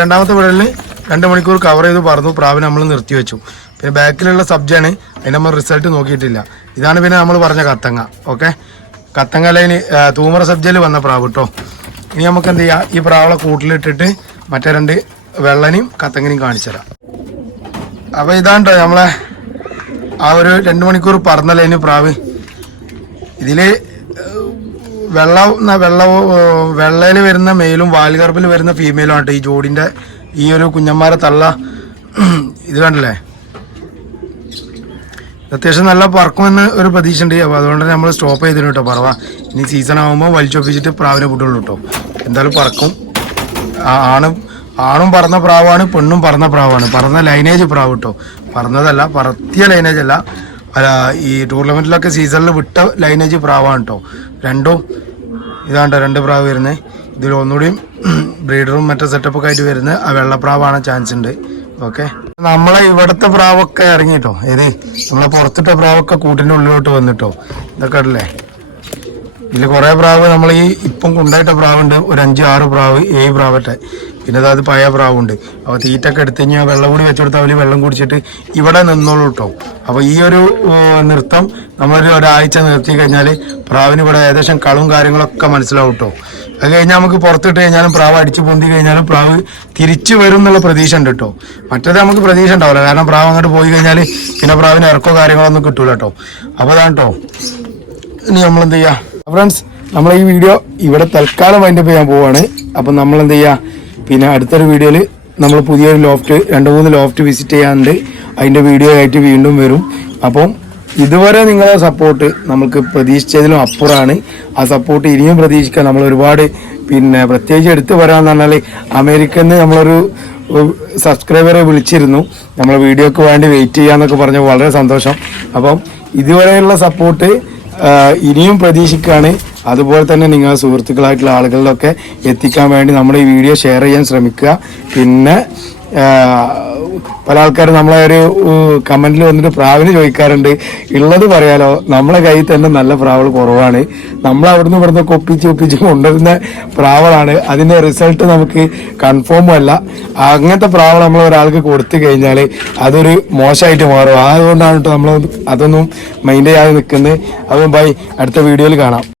രണ്ടാമത്തെ വിടലിൽ രണ്ട് മണിക്കൂർ കവർ ചെയ്ത് പറഞ്ഞു പ്രാവിനെ നമ്മൾ നിർത്തി വെച്ചു. പിന്നെ ബാക്കിലുള്ള സബ്ജാണ് അതിന് നമ്മൾ റിസൾട്ട് നോക്കിയിട്ടില്ല. ഇതാണ് പിന്നെ നമ്മൾ പറഞ്ഞ കത്തങ്ങ ഓക്കെ കത്തങ്ങ ലൈന് തൂമറ സബ്ജയിൽ വന്ന പ്രാവ് കേട്ടോ ഇനി നമുക്ക് എന്ത് ചെയ്യാം? ഈ പ്രാവളെ കൂട്ടിലിട്ടിട്ട് മറ്റേ രണ്ട് വെള്ളനെയും കത്തങ്ങനെയും കാണിച്ചു തരാം. അപ്പോൾ ഇതാണ് കേട്ടോ നമ്മളെ ആ ഒരു രണ്ട് മണിക്കൂർ പറന്ന ലൈന് പ്രാവ്. ഇതിൽ വെള്ള വെള്ള വെള്ളയിൽ വരുന്ന മെയിലും വാൽഗർഭിൽ വരുന്ന ഫീമെയിലും ആട്ടോ ഈ ജോഡിന്റെ ഈ ഒരു കുഞ്ഞന്മാരെ തള്ള. ഇത് കണ്ടില്ലേ? അത്യാവശ്യം നല്ല പറക്കുമെന്ന് ഒരു പ്രതീക്ഷ ഉണ്ട് അപ്പോൾ അതുകൊണ്ട് നമ്മൾ സ്റ്റോപ്പ് ചെയ്തിരുന്നു കേട്ടോ പറവ. ഇനി സീസൺ ആകുമ്പോൾ വലിച്ചൊപ്പിച്ചിട്ട് പ്രാവിനെ വിട്ടുള്ളൂ കേട്ടോ എന്തായാലും പറക്കും. ആണ് ആണും ആണും പറന്ന പ്രാവാണ് പെണ്ണും പറന്ന പ്രാവാണ്. പറന്ന ലൈനേജ് പ്രാവ് കേട്ടോ പറന്നതല്ല പറത്തിയ ലൈനേജ് അല്ല. അല്ല ഈ ടൂർണമെന്റിലൊക്കെ സീസണിൽ വിട്ട ലൈനേജ് പ്രാവാണ് കേട്ടോ രണ്ടും ഇതാണ്ടോ രണ്ട് പ്രാവ് വരുന്നത് ഇതിൽ ഒന്നുകൂടിയും ബ്രീഡറും മറ്റേ സെറ്റപ്പൊക്കെ ആയിട്ട് വരുന്ന ആ വെള്ളപ്രാവാണ് ചാൻസ് ഉണ്ട്. ഓക്കെ നമ്മളെ ഇവിടുത്തെ പ്രാവൊക്കെ ഇറങ്ങിട്ടോ? ഏതേ? നമ്മളെ പുറത്തിട്ട പ്രാവൊക്കെ കൂട്ടിന്റെ ഉള്ളിലോട്ട് വന്നിട്ടോ? ഇതൊക്കെ അല്ലേ ഇതിൽ കുറേ പ്രാവ് നമ്മൾ ഈ ഇപ്പം കൊണ്ടായിട്ട പ്രാവുണ്ട്. ഒരു അഞ്ച് ആറ് പ്രാവ് ഏഴ് പ്രാവട്ടെ പിന്നെ അതായത് പഴയ പ്രാവുണ്ട്. അപ്പോൾ തീറ്റൊക്കെ എടുത്ത് കഴിഞ്ഞാൽ വെള്ളം കൂടി വെച്ചുകൊടുത്താൽ അവർ വെള്ളം കുടിച്ചിട്ട് ഇവിടെ നിന്നോളൂ കേട്ടോ അപ്പോൾ ഈ ഒരു നൃത്തം നമ്മളൊരു ഒരാഴ്ച നിർത്തി കഴിഞ്ഞാൽ പ്രാവിന് ഇവിടെ ഏകദേശം കളും കാര്യങ്ങളൊക്കെ മനസ്സിലാവും കേട്ടോ അത് കഴിഞ്ഞാൽ നമുക്ക് പുറത്തിട്ട് കഴിഞ്ഞാലും പ്രാവ് അടിച്ചു പൊന്തി കഴിഞ്ഞാലും പ്രാവ് തിരിച്ചു വരും എന്നുള്ള പ്രതീക്ഷ ഉണ്ട് കേട്ടോ. മറ്റേത് നമുക്ക് പ്രതീക്ഷ ഉണ്ടാവില്ല. കാരണം പ്രാവ് അങ്ങോട്ട് പോയി കഴിഞ്ഞാൽ പിന്നെ പ്രാവിന് ഇറക്കോ കാര്യങ്ങളൊന്നും കിട്ടൂല കേട്ടോ. അപ്പോൾ അതാണ് കേട്ടോ. ഇനി നമ്മൾ എന്ത് ചെയ്യാ ഫ്രണ്ട്സ് നമ്മൾ ഈ വീഡിയോ ഇവിടെ തൽക്കാലം അതിന്റെ ചെയ്യാൻ പോവാണ്. അപ്പം നമ്മൾ എന്ത് ചെയ്യാ? പിന്നെ അടുത്തൊരു വീഡിയോയിൽ നമ്മൾ പുതിയൊരു ലോഫ്റ്റ് രണ്ട് മൂന്ന് ലോഫ്റ്റ് വിസിറ്റ് ചെയ്യാനുണ്ട്. അതിന്റെ വീഡിയോ ആയിട്ട് വീണ്ടും വരും. അപ്പം ഇതുവരെ നിങ്ങളുടെ സപ്പോർട്ട് നമുക്ക് പ്രതീക്ഷിച്ചതിലും അപ്പുറമാണ് ആ സപ്പോർട്ട് ഇനിയും പ്രതീക്ഷിക്കാൻ നമ്മൾ ഒരുപാട് പിന്നെ പ്രത്യേകിച്ച് എടുത്തു പറയാന്ന് പറഞ്ഞാൽ അമേരിക്കയിൽ നിന്ന് നമ്മളൊരു സബ്സ്ക്രൈബറെ വിളിച്ചിരുന്നു. നമ്മളെ വീഡിയോക്ക് വേണ്ടി വെയിറ്റ് ചെയ്യാന്നൊക്കെ പറഞ്ഞ വളരെ സന്തോഷം. അപ്പം ഇതുവരെയുള്ള സപ്പോർട്ട് ഇനിയും പ്രതീക്ഷിക്കുകയാണ് അതുപോലെ തന്നെ നിങ്ങൾ സുഹൃത്തുക്കളായിട്ടുള്ള ആളുകളിലൊക്കെ എത്തിക്കാൻ വേണ്ടി നമ്മൾ ഈ വീഡിയോ ഷെയർ ചെയ്യാൻ ശ്രമിക്കുക. പിന്നെ പല ആൾക്കാരും നമ്മളെ ഒരു കമന്റിൽ വന്നിട്ട് പ്രാവിന് ചോദിക്കാറുണ്ട്. ഉള്ളത് പറയാലോ നമ്മളെ കയ്യിൽ തന്നെ നല്ല പ്രാവൾ കുറവാണ്. നമ്മൾ അവിടുന്ന് ഇവിടുന്ന് ഒപ്പിച്ച് ഒപ്പിച്ച് കൊണ്ടുവരുന്ന പ്രാവളാണ് അതിന്റെ റിസൾട്ട് നമുക്ക് കൺഫേം അല്ല. അങ്ങനത്തെ പ്രാവൾ നമ്മൾ ഒരാൾക്ക് കൊടുത്തു കഴിഞ്ഞാൽ അതൊരു മോശമായിട്ട് മാറും. അതുകൊണ്ടാണ് കേട്ടോ നമ്മൾ അതൊന്നും മൈൻഡ് ചെയ്യാതെ നിൽക്കുന്നത്. അതും ബൈ അടുത്ത വീഡിയോയിൽ കാണാം.